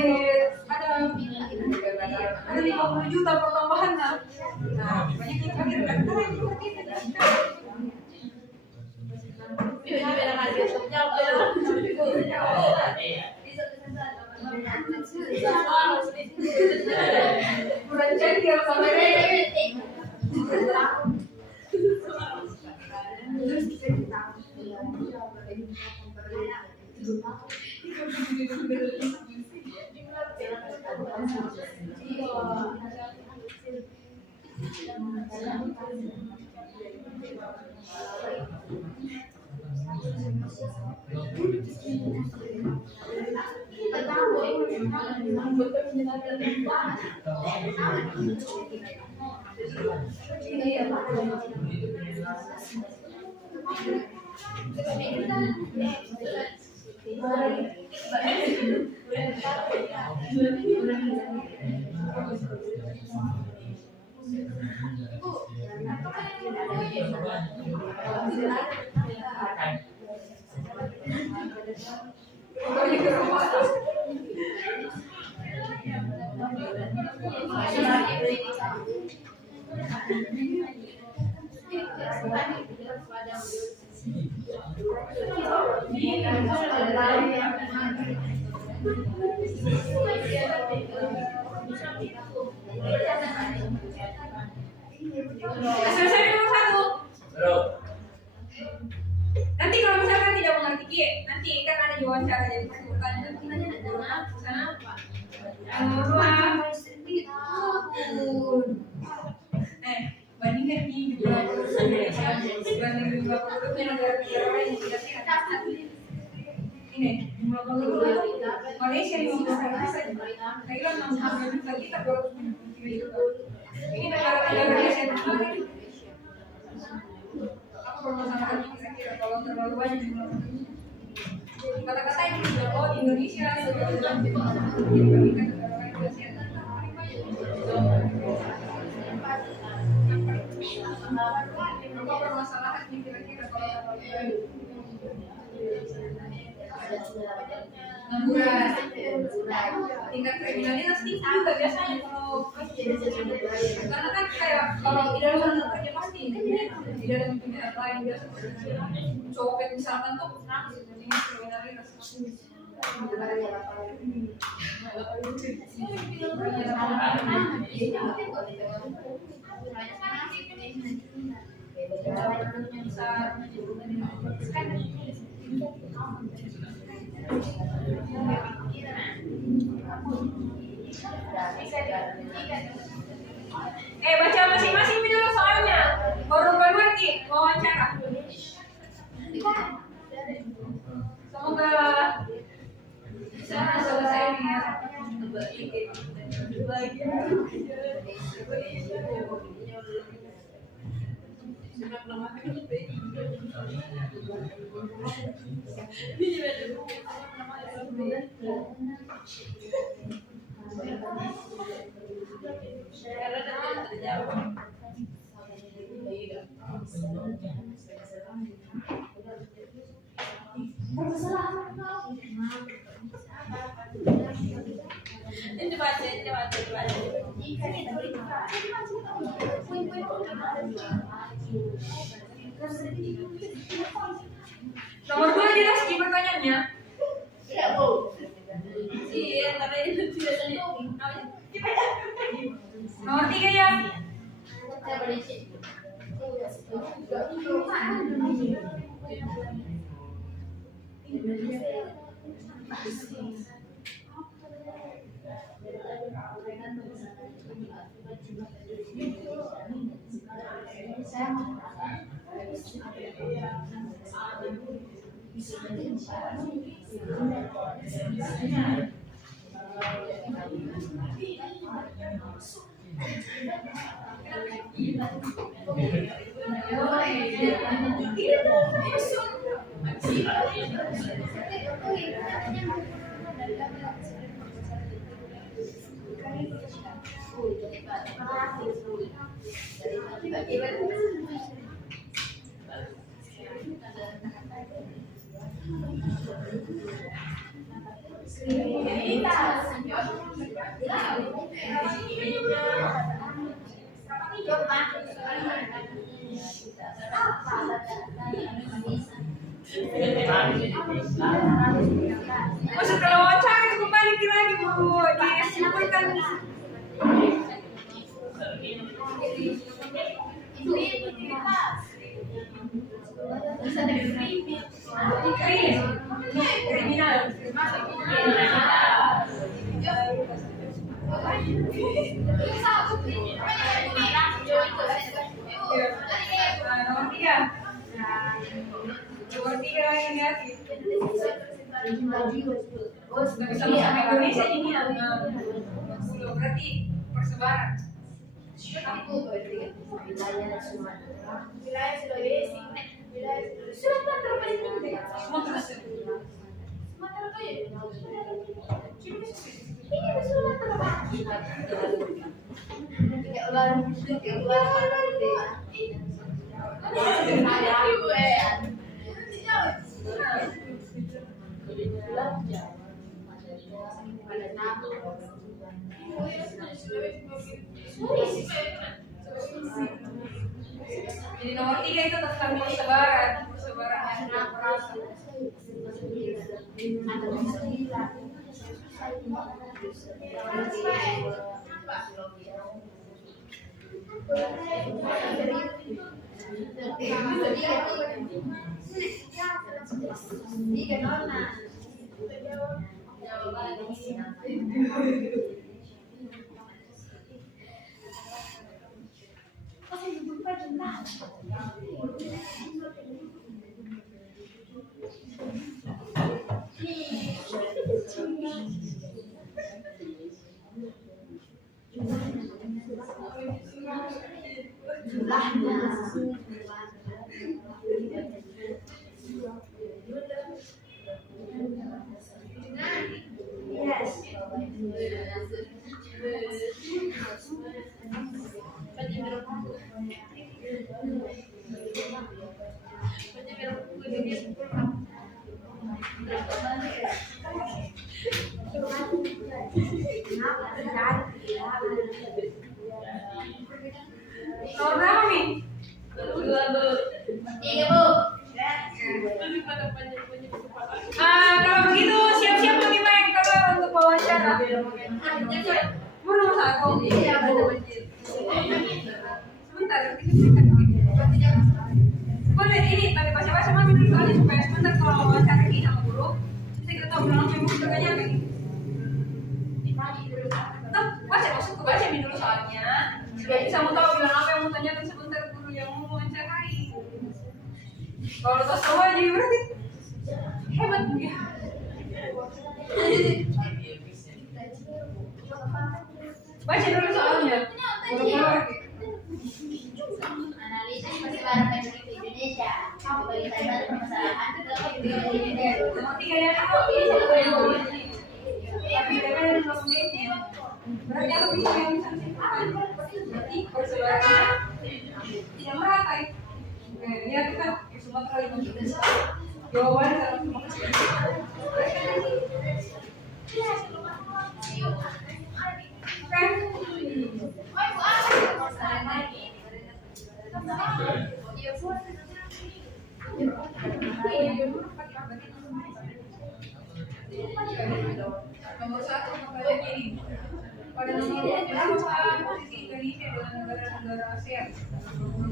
ada 50 juta pertambahannya. Nah, banyak yang kira-kira kurang cengkel sama Selesai nomor 1. Bro. Nanti kalau misalkan tidak mengerti Ki, nanti kan ada wawancara jadi pasti bertanya. Kenapa? Bandingkan di jumlah penduduk Indonesia dibanding jumlah penduduknya negara-negara lain yang tidak sehat. Ini jumlah penduduk Malaysia 50 saja, Thailand 60 juta, kita 273 juta. Ini negara-negara Asia Tenggara. Aku permasalahan ini kira-kira kalau terlalu banyak jumlah penduduk. Kata-kata ini sudah di Indonesia dibandingkan negara lain di Asia Tenggara. Apa permasalahan ini kira-kira kalau terlalu banyak? Pengangguran, tingkat kriminalitas tinggi juga biasanya kalau karena kan kayak kalau tidak ada kerja pasti tidak ada pilihan lain biasa copet misalkan tuh tingkat kriminalitas. Baca masing-masing dulu soalnya baru ngerti wawancara. Semoga bisa selesai ya. Nomor 2 jelas di pertanyaannya. Iya, Bu. Iya, tapi itu biasanya. Nomor 3 ya. Saya boleh cek. Setelah wawancara itu kembali lagi Bu, disimpulkan. Kriminal. Nomor 3. Nomor 3 lagi lihat. Nggak bisa masuk ke Indonesia ini ya. Berarti persebaran. Wilayah Sumatera. Wilayah Sulawesi, wilayah Sumatera Sumatera. Sumatera tuh ya. Ini Sumatera. Kayak luar pada tahu. Jadi nomor 3 itu tentang persebaran yang merasa. Nomor berapa nih? 3, Bu. Kalau begitu siap-siap Mami Main kalau untuk wawancara. Mau nomor 1. Sebentar. Boleh ini tapi baca-baca Mami dulu soalnya supaya sebentar kalau wawancara ini sama guru kita tahu bilang apa yang mau kita nyampe. Baca maksudku baca ini dulu soalnya supaya bisa mau tahu bilang apa yang mau tanyakan sebentar guru yang mau wawancarai. Kalau tahu semua jadi berarti hebat ya. Baca dulu soalnya. Analisis persebaran penduduk di Indonesia. Bagi tanda permasalahan dapat dilihat. Nomor 3 yang aku ini satu yang mau ini. Tapi dengan nomornya berarti aku bisa yang bisa berarti persebaran tidak merata. Ya kita semua terlalu jawaban dalam semua nomor 1 kembali ini. Pada nomor 2 berapa posisi Indonesia dalam negara-negara ASEAN?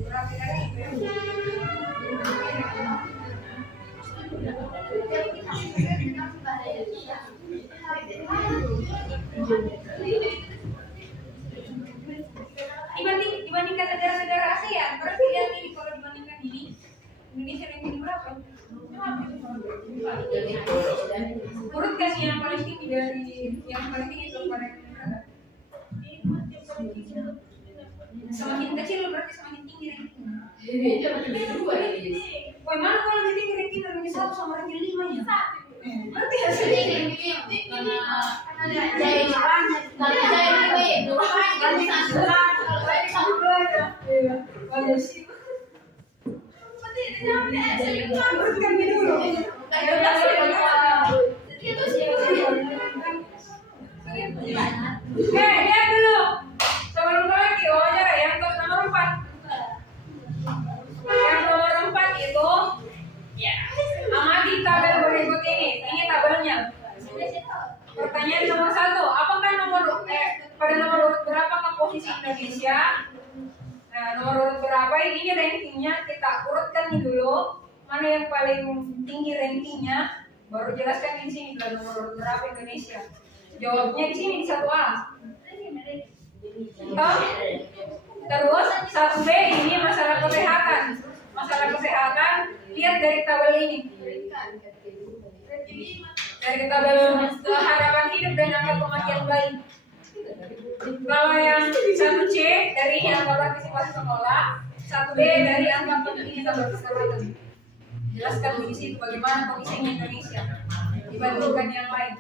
Berapa dari dibandingkan negara-negara ASEAN, berarti lihat ini kalau dibandingkan ini Indonesia ranking berapa? Urut kasih yang paling tinggi dari yang paling tinggi itu pada berapa? Semakin kecil berarti semakin tinggi rankingnya. Wah, mana kalau lebih tinggi ranking ranking 1 sama ranking 5 nya? Berarti hasilnya lihat dulu. Sebelum lagi wawancara yang nomor 4. Yang nomor 4 itu amati tabel berikut ini. Ini tabelnya. Pertanyaan nomor 1, apakah pada nomor urut berapa ke posisi Indonesia? Nah, nomor urut berapa ini rankingnya kita urutkan nih dulu. Mana yang paling tinggi rankingnya? Baru jelaskan di sini pada nomor urut berapa Indonesia. Jawabnya di sini di 1A. Terus 1B ini masalah kesehatan. Masalah kesehatan lihat dari tabel ini. Dari tabel harapan hidup dan angka kematian bayi. Kalau yang 1C dari angka partisipasi sekolah, 1B dari angka tabel kesehatan. Jelaskan di situ bagaimana kondisinya Indonesia dibandingkan yang lain.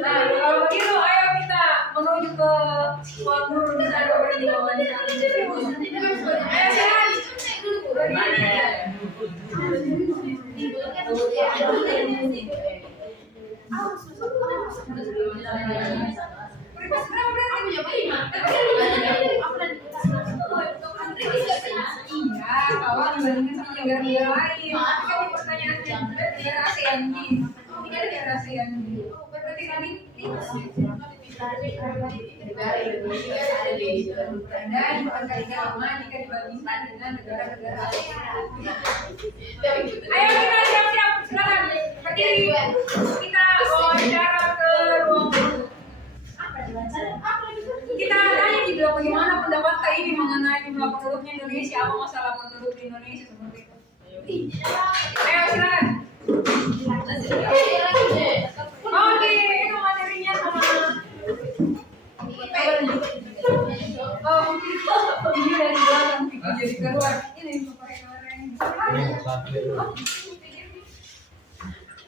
Nah, kalau begitu ayo kita menuju ke ruang guru di sana beri wawancara. Ayo silakan. Request berapa berarti? Aku jawab 5. Iya, kalau dibandingkan sama negara-negara lain. Tapi kan di pertanyaannya negara ASEAN nih. Ini kan negara ASEAN nih. Berarti kan ini Negara Indonesia ada di dan berkali-kali lama jika dibandingkan dengan negara-negara ASEAN. Ayo kita siap-siap silakan. Berdiri. Kita wawancara ke ruang guru. Kita tanya di blog bagaimana pendapat Kak ini mengenai jumlah penduduknya Indonesia, apa masalah penduduk di Indonesia seperti itu. Ayo silakan. Oke, itu materinya sama. Oh, video dari belakang, video jadi keluar. Ini pakai kamera ini.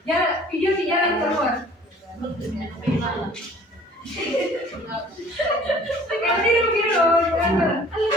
Ya, video di jalan keluar. Begini loh, jangan. Ayo.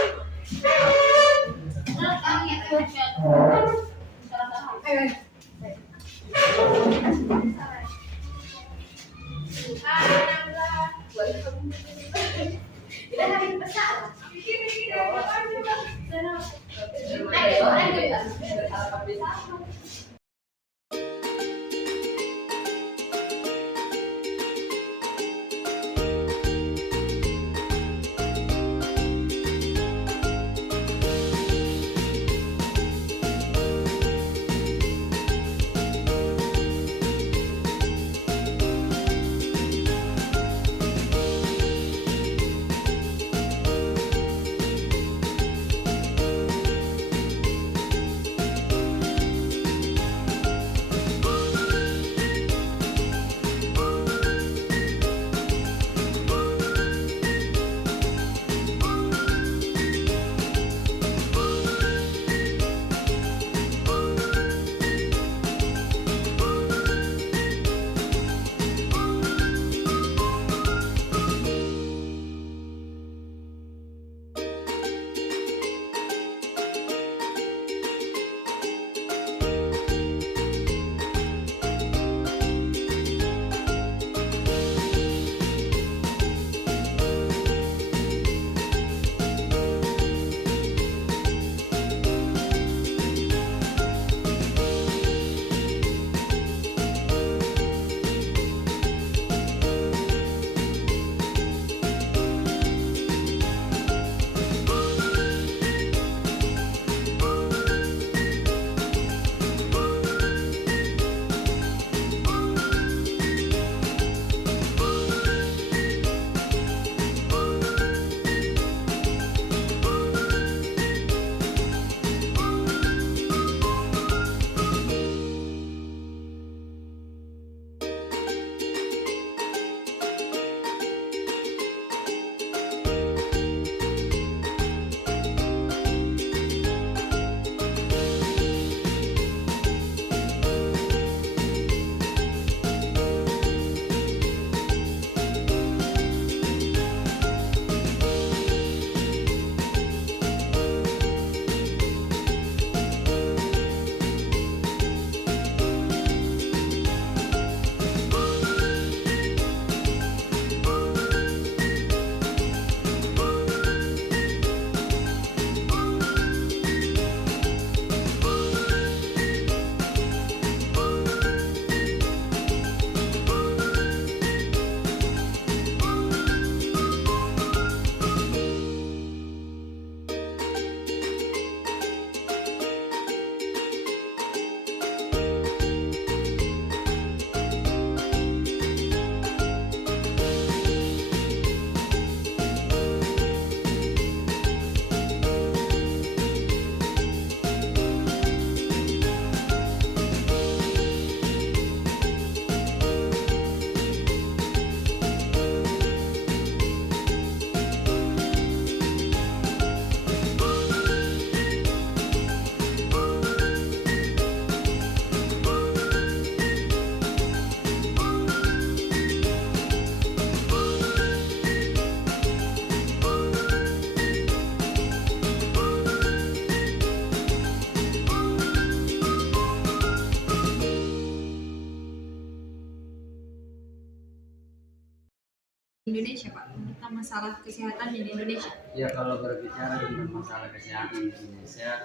Indonesia Pak tentang masalah kesehatan di Indonesia? Ya kalau berbicara tentang masalah kesehatan di Indonesia,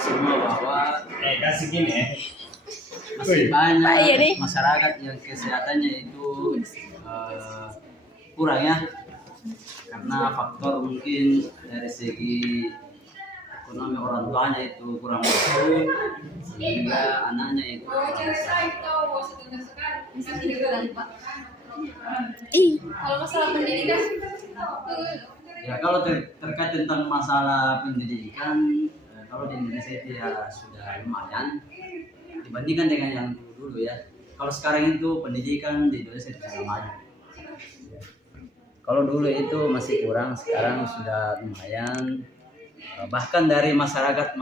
semua bahwa kasih gini ya. masih banyak masyarakat yang kesehatannya itu kurang ya, karena faktor mungkin dari segi ekonomi orang tuanya itu kurang mampu, sehingga anaknya itu Kalau masalah pendidikan, ya kalau terkait tentang masalah pendidikan, kalau di Indonesia itu ya sudah lumayan dibandingkan dengan yang dulu ya. Kalau sekarang itu pendidikan di Indonesia sudah maju. Kalau dulu itu masih kurang, sekarang sudah lumayan. Bahkan dari masyarakat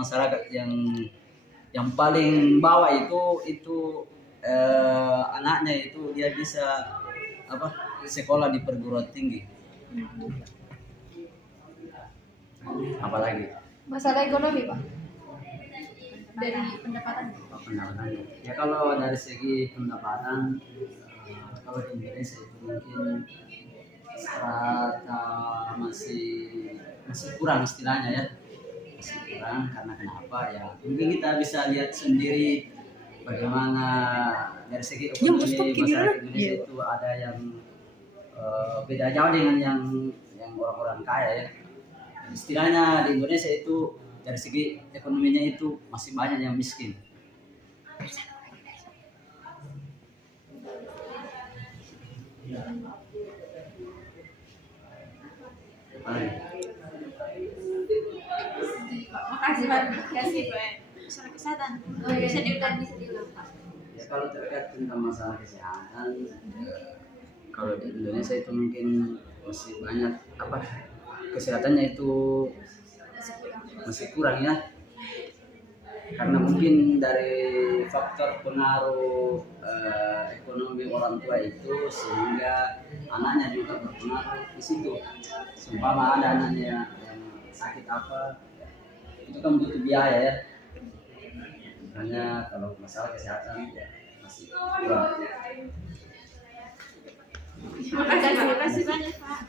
yang paling bawah itu anaknya itu dia bisa sekolah di perguruan tinggi. Apalagi masalah ekonomi Pak dari pendapatan. Pendapatannya. Ya kalau dari segi pendapatan, kalau di Indonesia itu mungkin strata masih kurang istilahnya ya, masih kurang karena kenapa ya? Mungkin kita bisa lihat sendiri bagaimana dari segi ekonomi masyarakat Indonesia itu ada yang beda jauh dengan yang orang-orang kaya ya. Istilahnya di Indonesia itu dari segi ekonominya itu masih banyak yang miskin. Makasih Pak. Makasih Pak. Masalah kesehatan. Bisa diulang Pak. Ya kalau terkait tentang masalah kesehatan, kalau di Indonesia itu mungkin masih banyak kesehatannya itu masih kurang ya, karena mungkin dari faktor pengaruh ekonomi orang tua itu sehingga anaknya juga berpengaruh di situ. Seumpama ada anaknya yang sakit itu kan butuh biaya ya. Makanya kalau masalah kesehatan ya masih kurang. Terima kasih banyak Pak.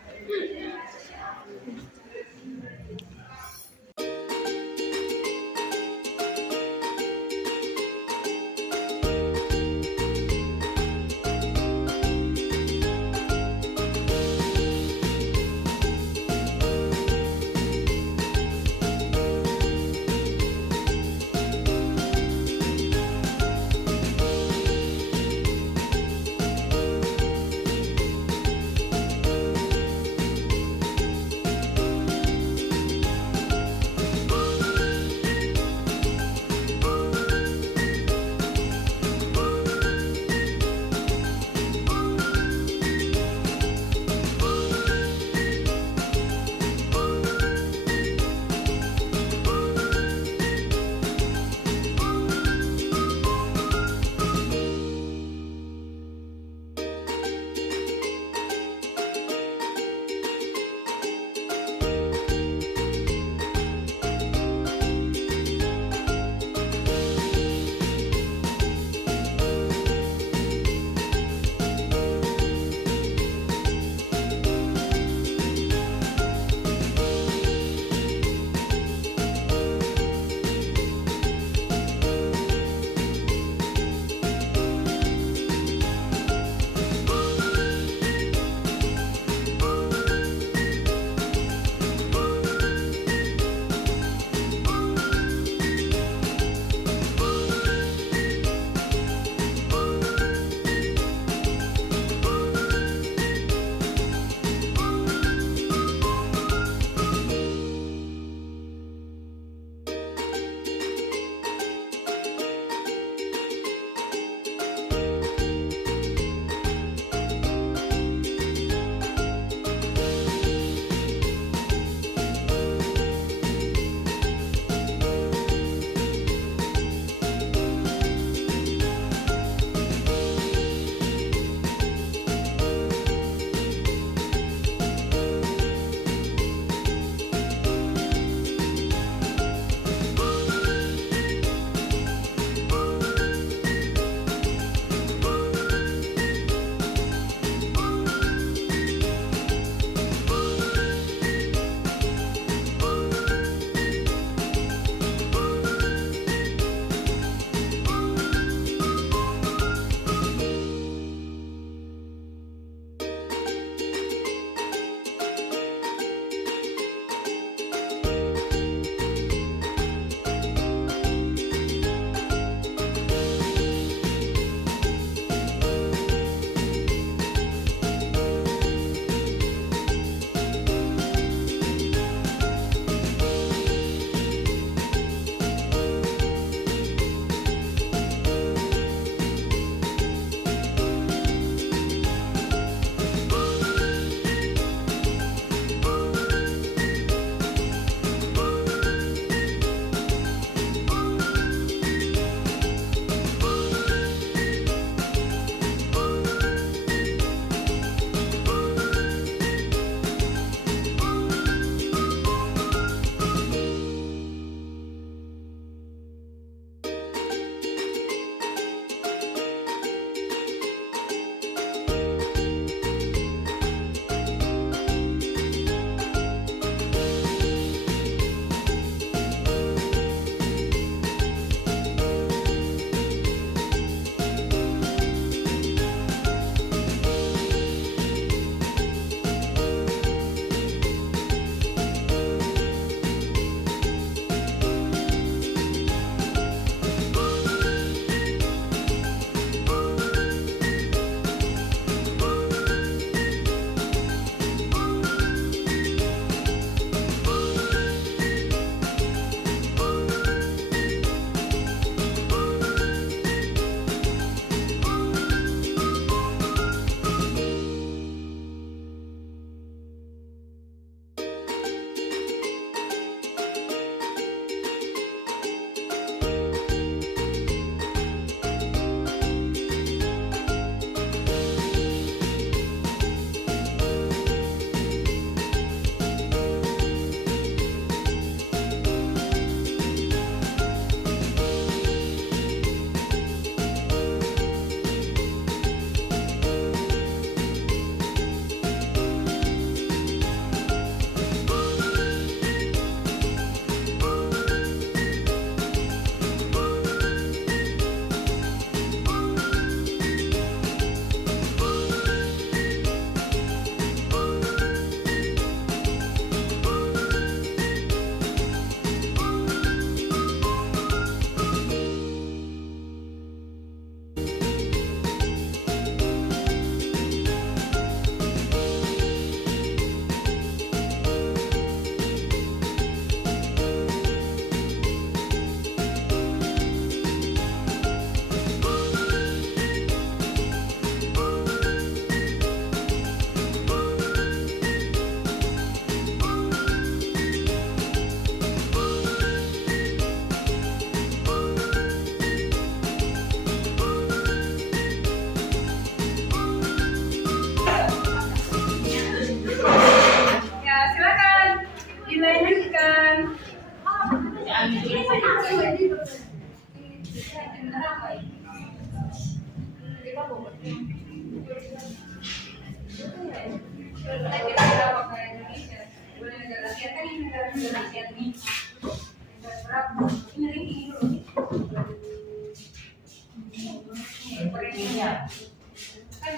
kan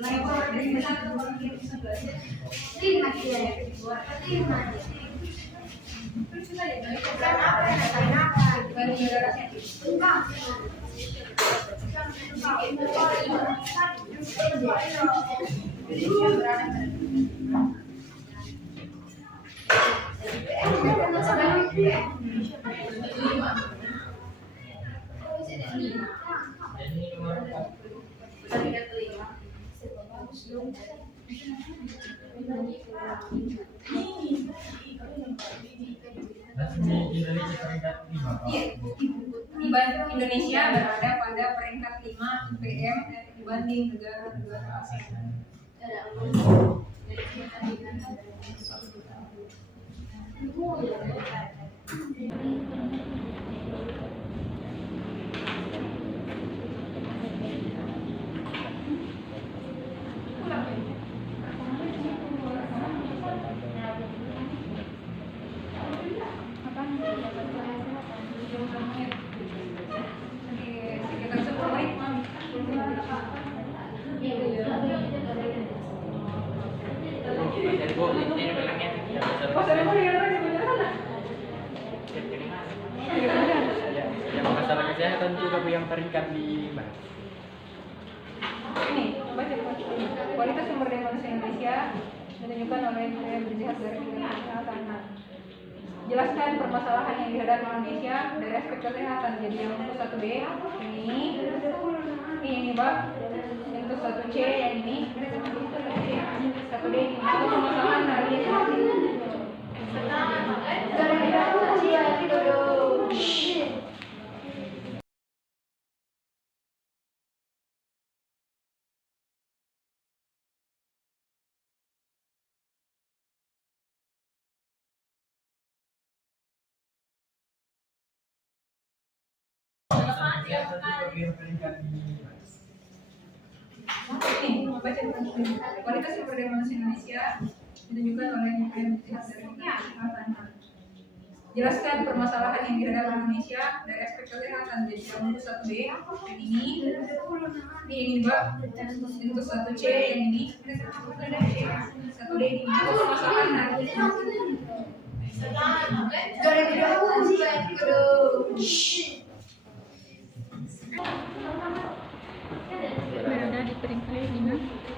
mereka dari satu orang yang bisa belajar Terima dia ya, terima dia. terus kita ya Bukan apa yang apa. bukan negara sensitif. Enggak. Jadi nomor 4. Di Indonesia peringkat 5 Pak. Iya, Indonesia berada pada peringkat 5 IPM dibanding negara-negara ASEAN. Sekitar 10 menit, Mam. Jadi Bu, ini bilangnya tidak bisa. Oh, sorry, sorry, bener kan? Yang masalah kesehatan juga Bu yang peringkat 5. Ini, baca kualitas sumber daya manusia Indonesia ditunjukkan oleh Dirjen dari Kesehatan. Nah, jelaskan permasalahan yang dihadapi Indonesia dari aspek kesehatan. Jadi yang untuk 1B ini Pak, yang untuk 1C yang ini, 1D ini untuk permasalahan dari Yang peringkat 5. ini baca kualitas sumber daya manusia Indonesia ditunjukkan oleh Dirjen dari Kesehatan. Jelaskan permasalahan yang dihadapi Indonesia dari aspek kesehatan. Jadi yang untuk 1B yang ini Mbak, untuk 1C yang ini, 1D ini untuk permasalahan dari Berada di peringkat 5.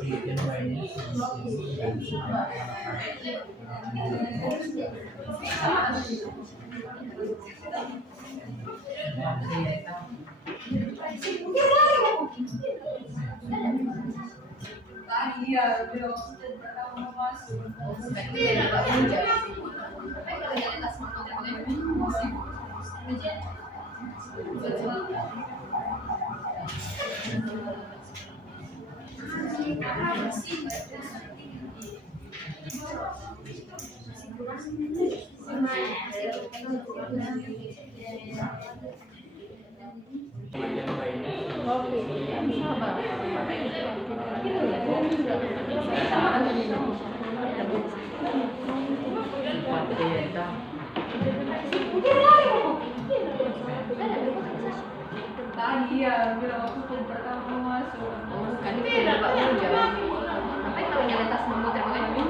Penelitian lainnya iya, beliau pertama masuk. Iya, beliau pertama masuk. Kan itu tidak Pak jawab. Apa yang tahu nyeletas memutar pakai di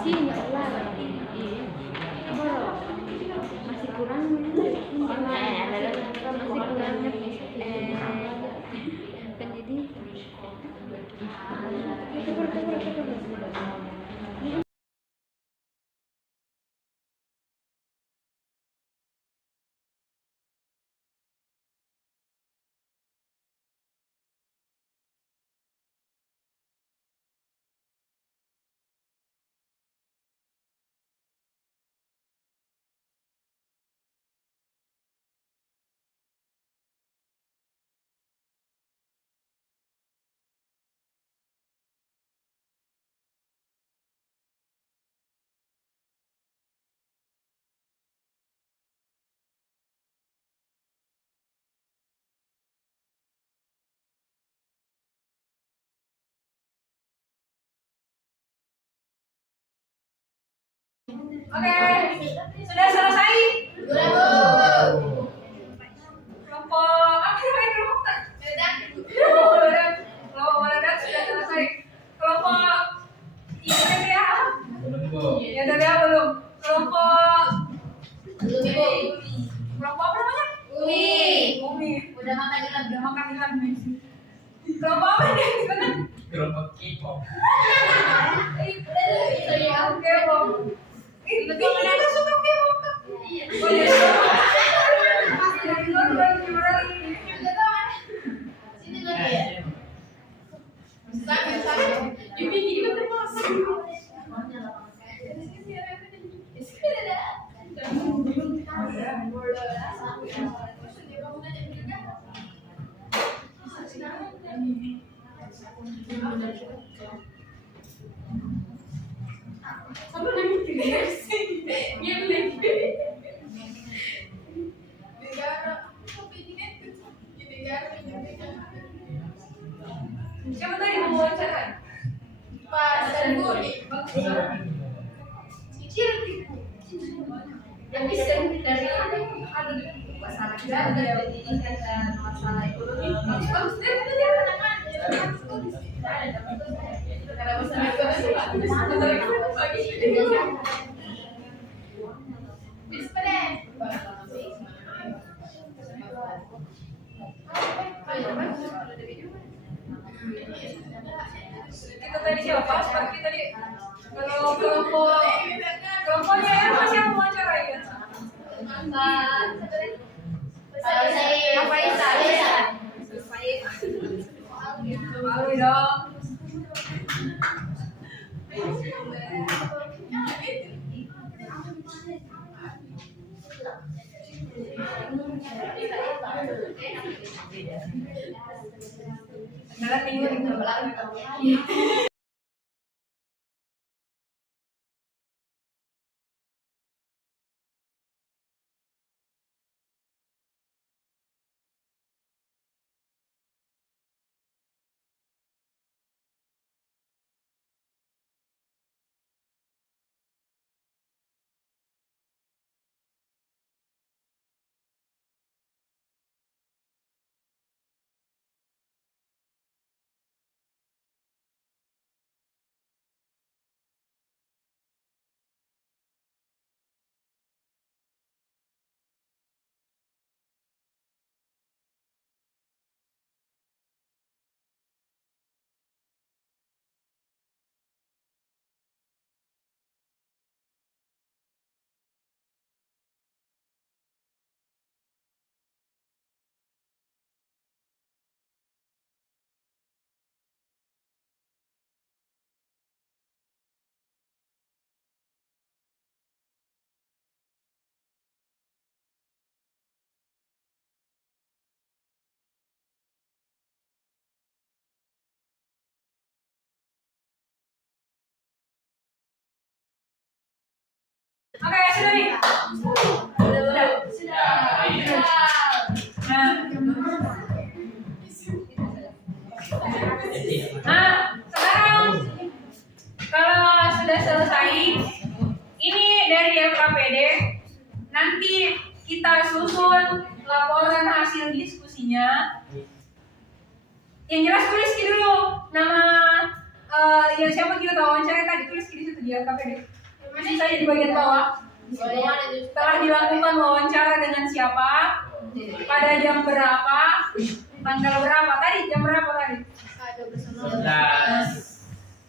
sini ya Allah. Masih kurang pendidik. Oke, sudah selesai. Kelompok apa namanya kelompok? Kelompok meledak sudah selesai. Kelompok ini ya? Ya dari apa belum? Kelompok kelompok apa namanya? Umi. Udah makan ikan. Udah makan ikan. Kelompok apa nih? Kelompok K-pop. K-pop. Ini kita suka K-pop kan? Iya. Oh iya. Gimana lagi? Sini lagi ya. Sakit. Yupi juga termasuk. Siapa tadi mau wawancara? Yang bisa dari ada masalah pendidikan dan masalah ekonomi. Bagus deh itu dia karena masalah Kita tadi siapa? Kita tadi kalau kelompoknya ya masih mau wawancara ya? Malu dong. Nggak tinggal. Oke, sudah nih. Sudah. Nah, sekarang kalau sudah selesai, ini dari LKPD. Nanti kita susun laporan hasil diskusinya. Yang jelas tulis dulu nama yang siapa kita wawancara tadi, tulis di situ di LKPD. Saya di bagian bawah. Telah dilakukan wawancara dengan siapa, pada jam berapa, tanggal berapa tadi, jam berapa tadi?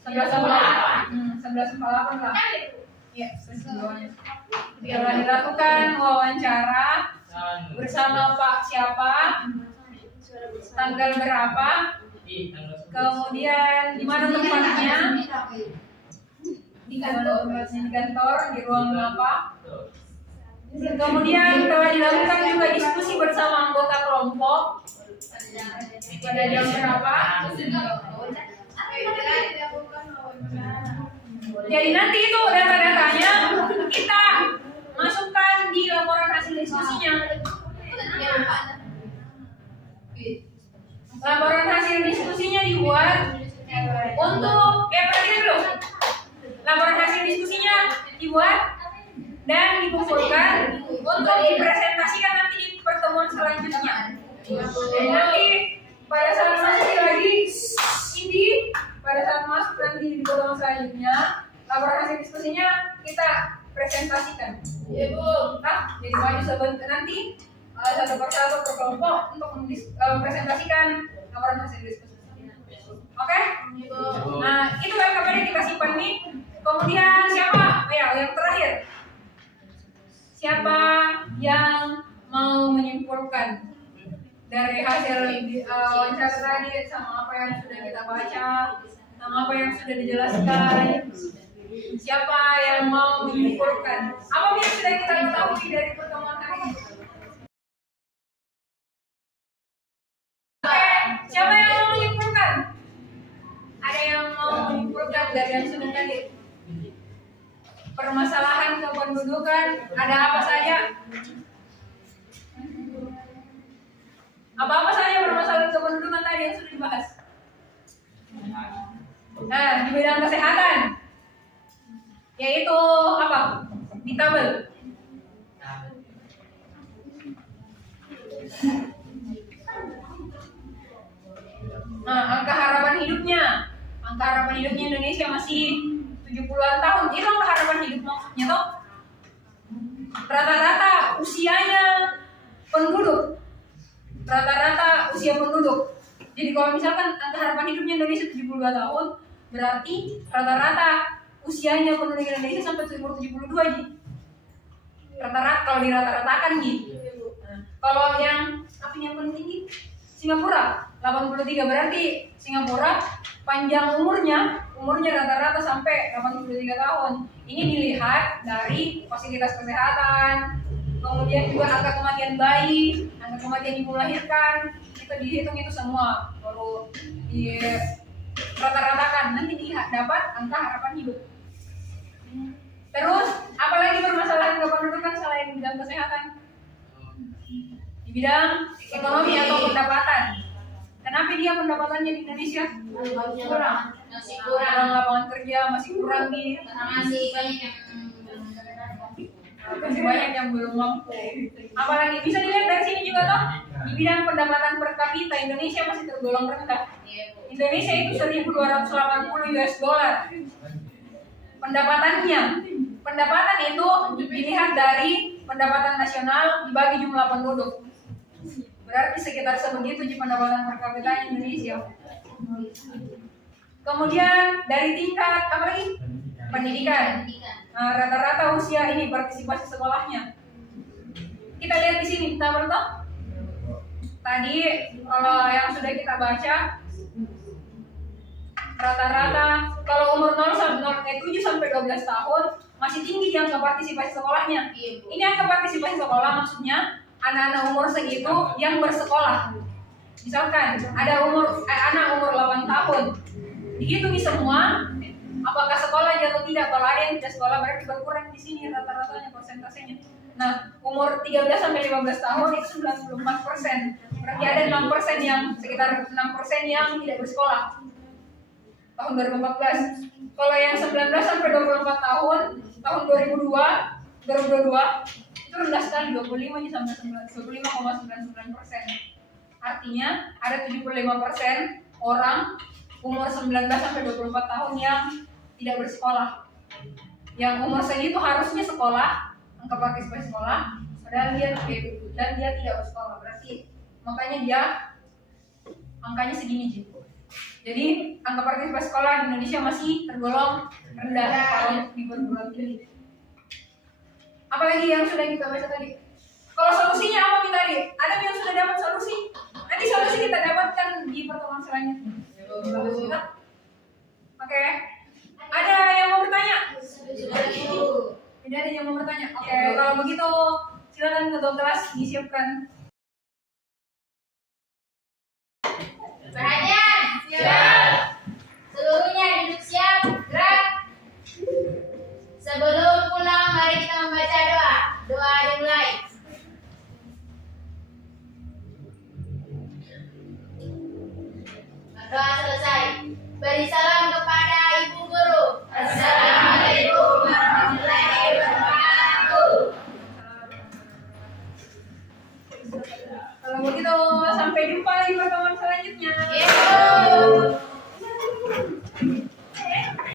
11.48 lah. Iya, telah dilakukan wawancara bersama Pak siapa, tanggal berapa, kemudian di mana tempatnya, di kantor, di ruang apa. Kemudian telah dilakukan juga diskusi bersama anggota kelompok pada jam berapa. Jadi nanti itu data-datanya kita masukkan di laporan hasil diskusinya. Laporan hasil diskusinya dibuat untuk perhatikan dulu. Laporan hasil diskusinya dibuat dan dikumpulkan untuk dipresentasikan nanti di pertemuan selanjutnya. Dan nanti pada saat masuk lagi ini, pada saat masuk nanti di pertemuan selanjutnya, laporan hasil diskusinya kita presentasikan. Iya Bu. Nah, jadi maju sebentar nanti satu persatu per kelompok untuk mempresentasikan laporan hasil diskusi. Oke? Nah, itu LKPD kita simpan nih. Kemudian siapa? Ya, yang terakhir. Siapa yang mau menyimpulkan dari hasil wawancara tadi sama apa yang sudah kita baca, sama apa yang sudah dijelaskan? Siapa yang mau menyimpulkan apa yang sudah kita ketahui dari pertemuan hari ini? Oke, siapa yang mau menyimpulkan? Ada yang mau menyimpulkan dari yang sudah tadi? Permasalahan kependudukan ada apa saja? Apa-apa saja permasalahan kependudukan tadi yang sudah dibahas? Nah, di bidang kesehatan, yaitu apa? Di tabel. Nah, angka harapan hidupnya Indonesia masih 70-an tahun. Itu angka harapan hidup maksudnya toh. Rata-rata usianya penduduk. Jadi kalau misalkan angka harapan hidupnya Indonesia 72 tahun, berarti rata-rata usianya penduduk Indonesia sampai umur 72 Ji. Rata-rata kalau dirata-ratakan Ji. Nah, kalau yang apa yang paling tinggi? Singapura 83, berarti Singapura panjang umurnya rata-rata sampai 83 tahun. Ini dilihat dari fasilitas kesehatan, kemudian juga angka kematian bayi, angka kematian ibu melahirkan, itu dihitung itu semua baru di rata-ratakan, nanti dilihat dapat angka harapan hidup. Terus apalagi permasalahan kependudukan selain bidang kesehatan? Di bidang ekonomi atau pendapatan. Kenapa dia pendapatannya di Indonesia kurang? Masih kurang. Lapangan kerja masih kurang nih. Karena masih banyak yang belum mampu. Apalagi bisa dilihat dari sini juga toh, di bidang pendapatan per kapita Indonesia masih tergolong rendah. Indonesia itu 1.280 US dollar. Pendapatan itu dilihat dari pendapatan nasional dibagi jumlah penduduk. Berarti sekitar sebegitu di pendapatan per kapita Indonesia. Kemudian dari tingkat apa lagi? Pendidikan. Nah, rata-rata usia ini partisipasi sekolahnya. Kita lihat di sini tabel toh. Tadi kalau yang sudah kita baca, rata-rata kalau umur 7 sampai 12 tahun masih tinggi angka partisipasi sekolahnya. Ini angka partisipasi sekolah maksudnya anak-anak umur segitu yang bersekolah. Misalkan ada anak umur 8 tahun, dihitung semua apakah sekolah atau tidak. Kalau ada yang tidak sekolah berarti berkurang di sini rata-ratanya persentasenya. Nah, umur 13 sampai 15 tahun itu 94%. Berarti ada 6% yang sekitar 6% yang tidak bersekolah. Tahun 2014. Kalau yang 19 sampai 24 tahun, tahun 2022 itu rendah sekali, 25 sampai 25,99%. Artinya ada 75% orang umur 19 sampai 24 tahun yang tidak bersekolah. Yang umur segitu harusnya sekolah, angka partisipasi sekolah, padahal dia tidak bersekolah. Berarti makanya dia angkanya segini Ji. Jadi angka partisipasi sekolah di Indonesia masih tergolong rendah kalau di perguruan tinggi. Apalagi yang sudah kita baca tadi. Kalau solusinya apa tadi? Ada yang sudah dapat solusi? Nanti solusi kita dapatkan di pertemuan selanjutnya. Oke. Ada yang mau bertanya? Tidak ada yang mau bertanya. Oke, kalau begitu silakan ketua kelas disiapkan. Perhatian, siap. Seluruhnya duduk siap, gerak. Sebelum pulang, mari kita membaca doa. Doa dimulai. Doa selesai. Beri salam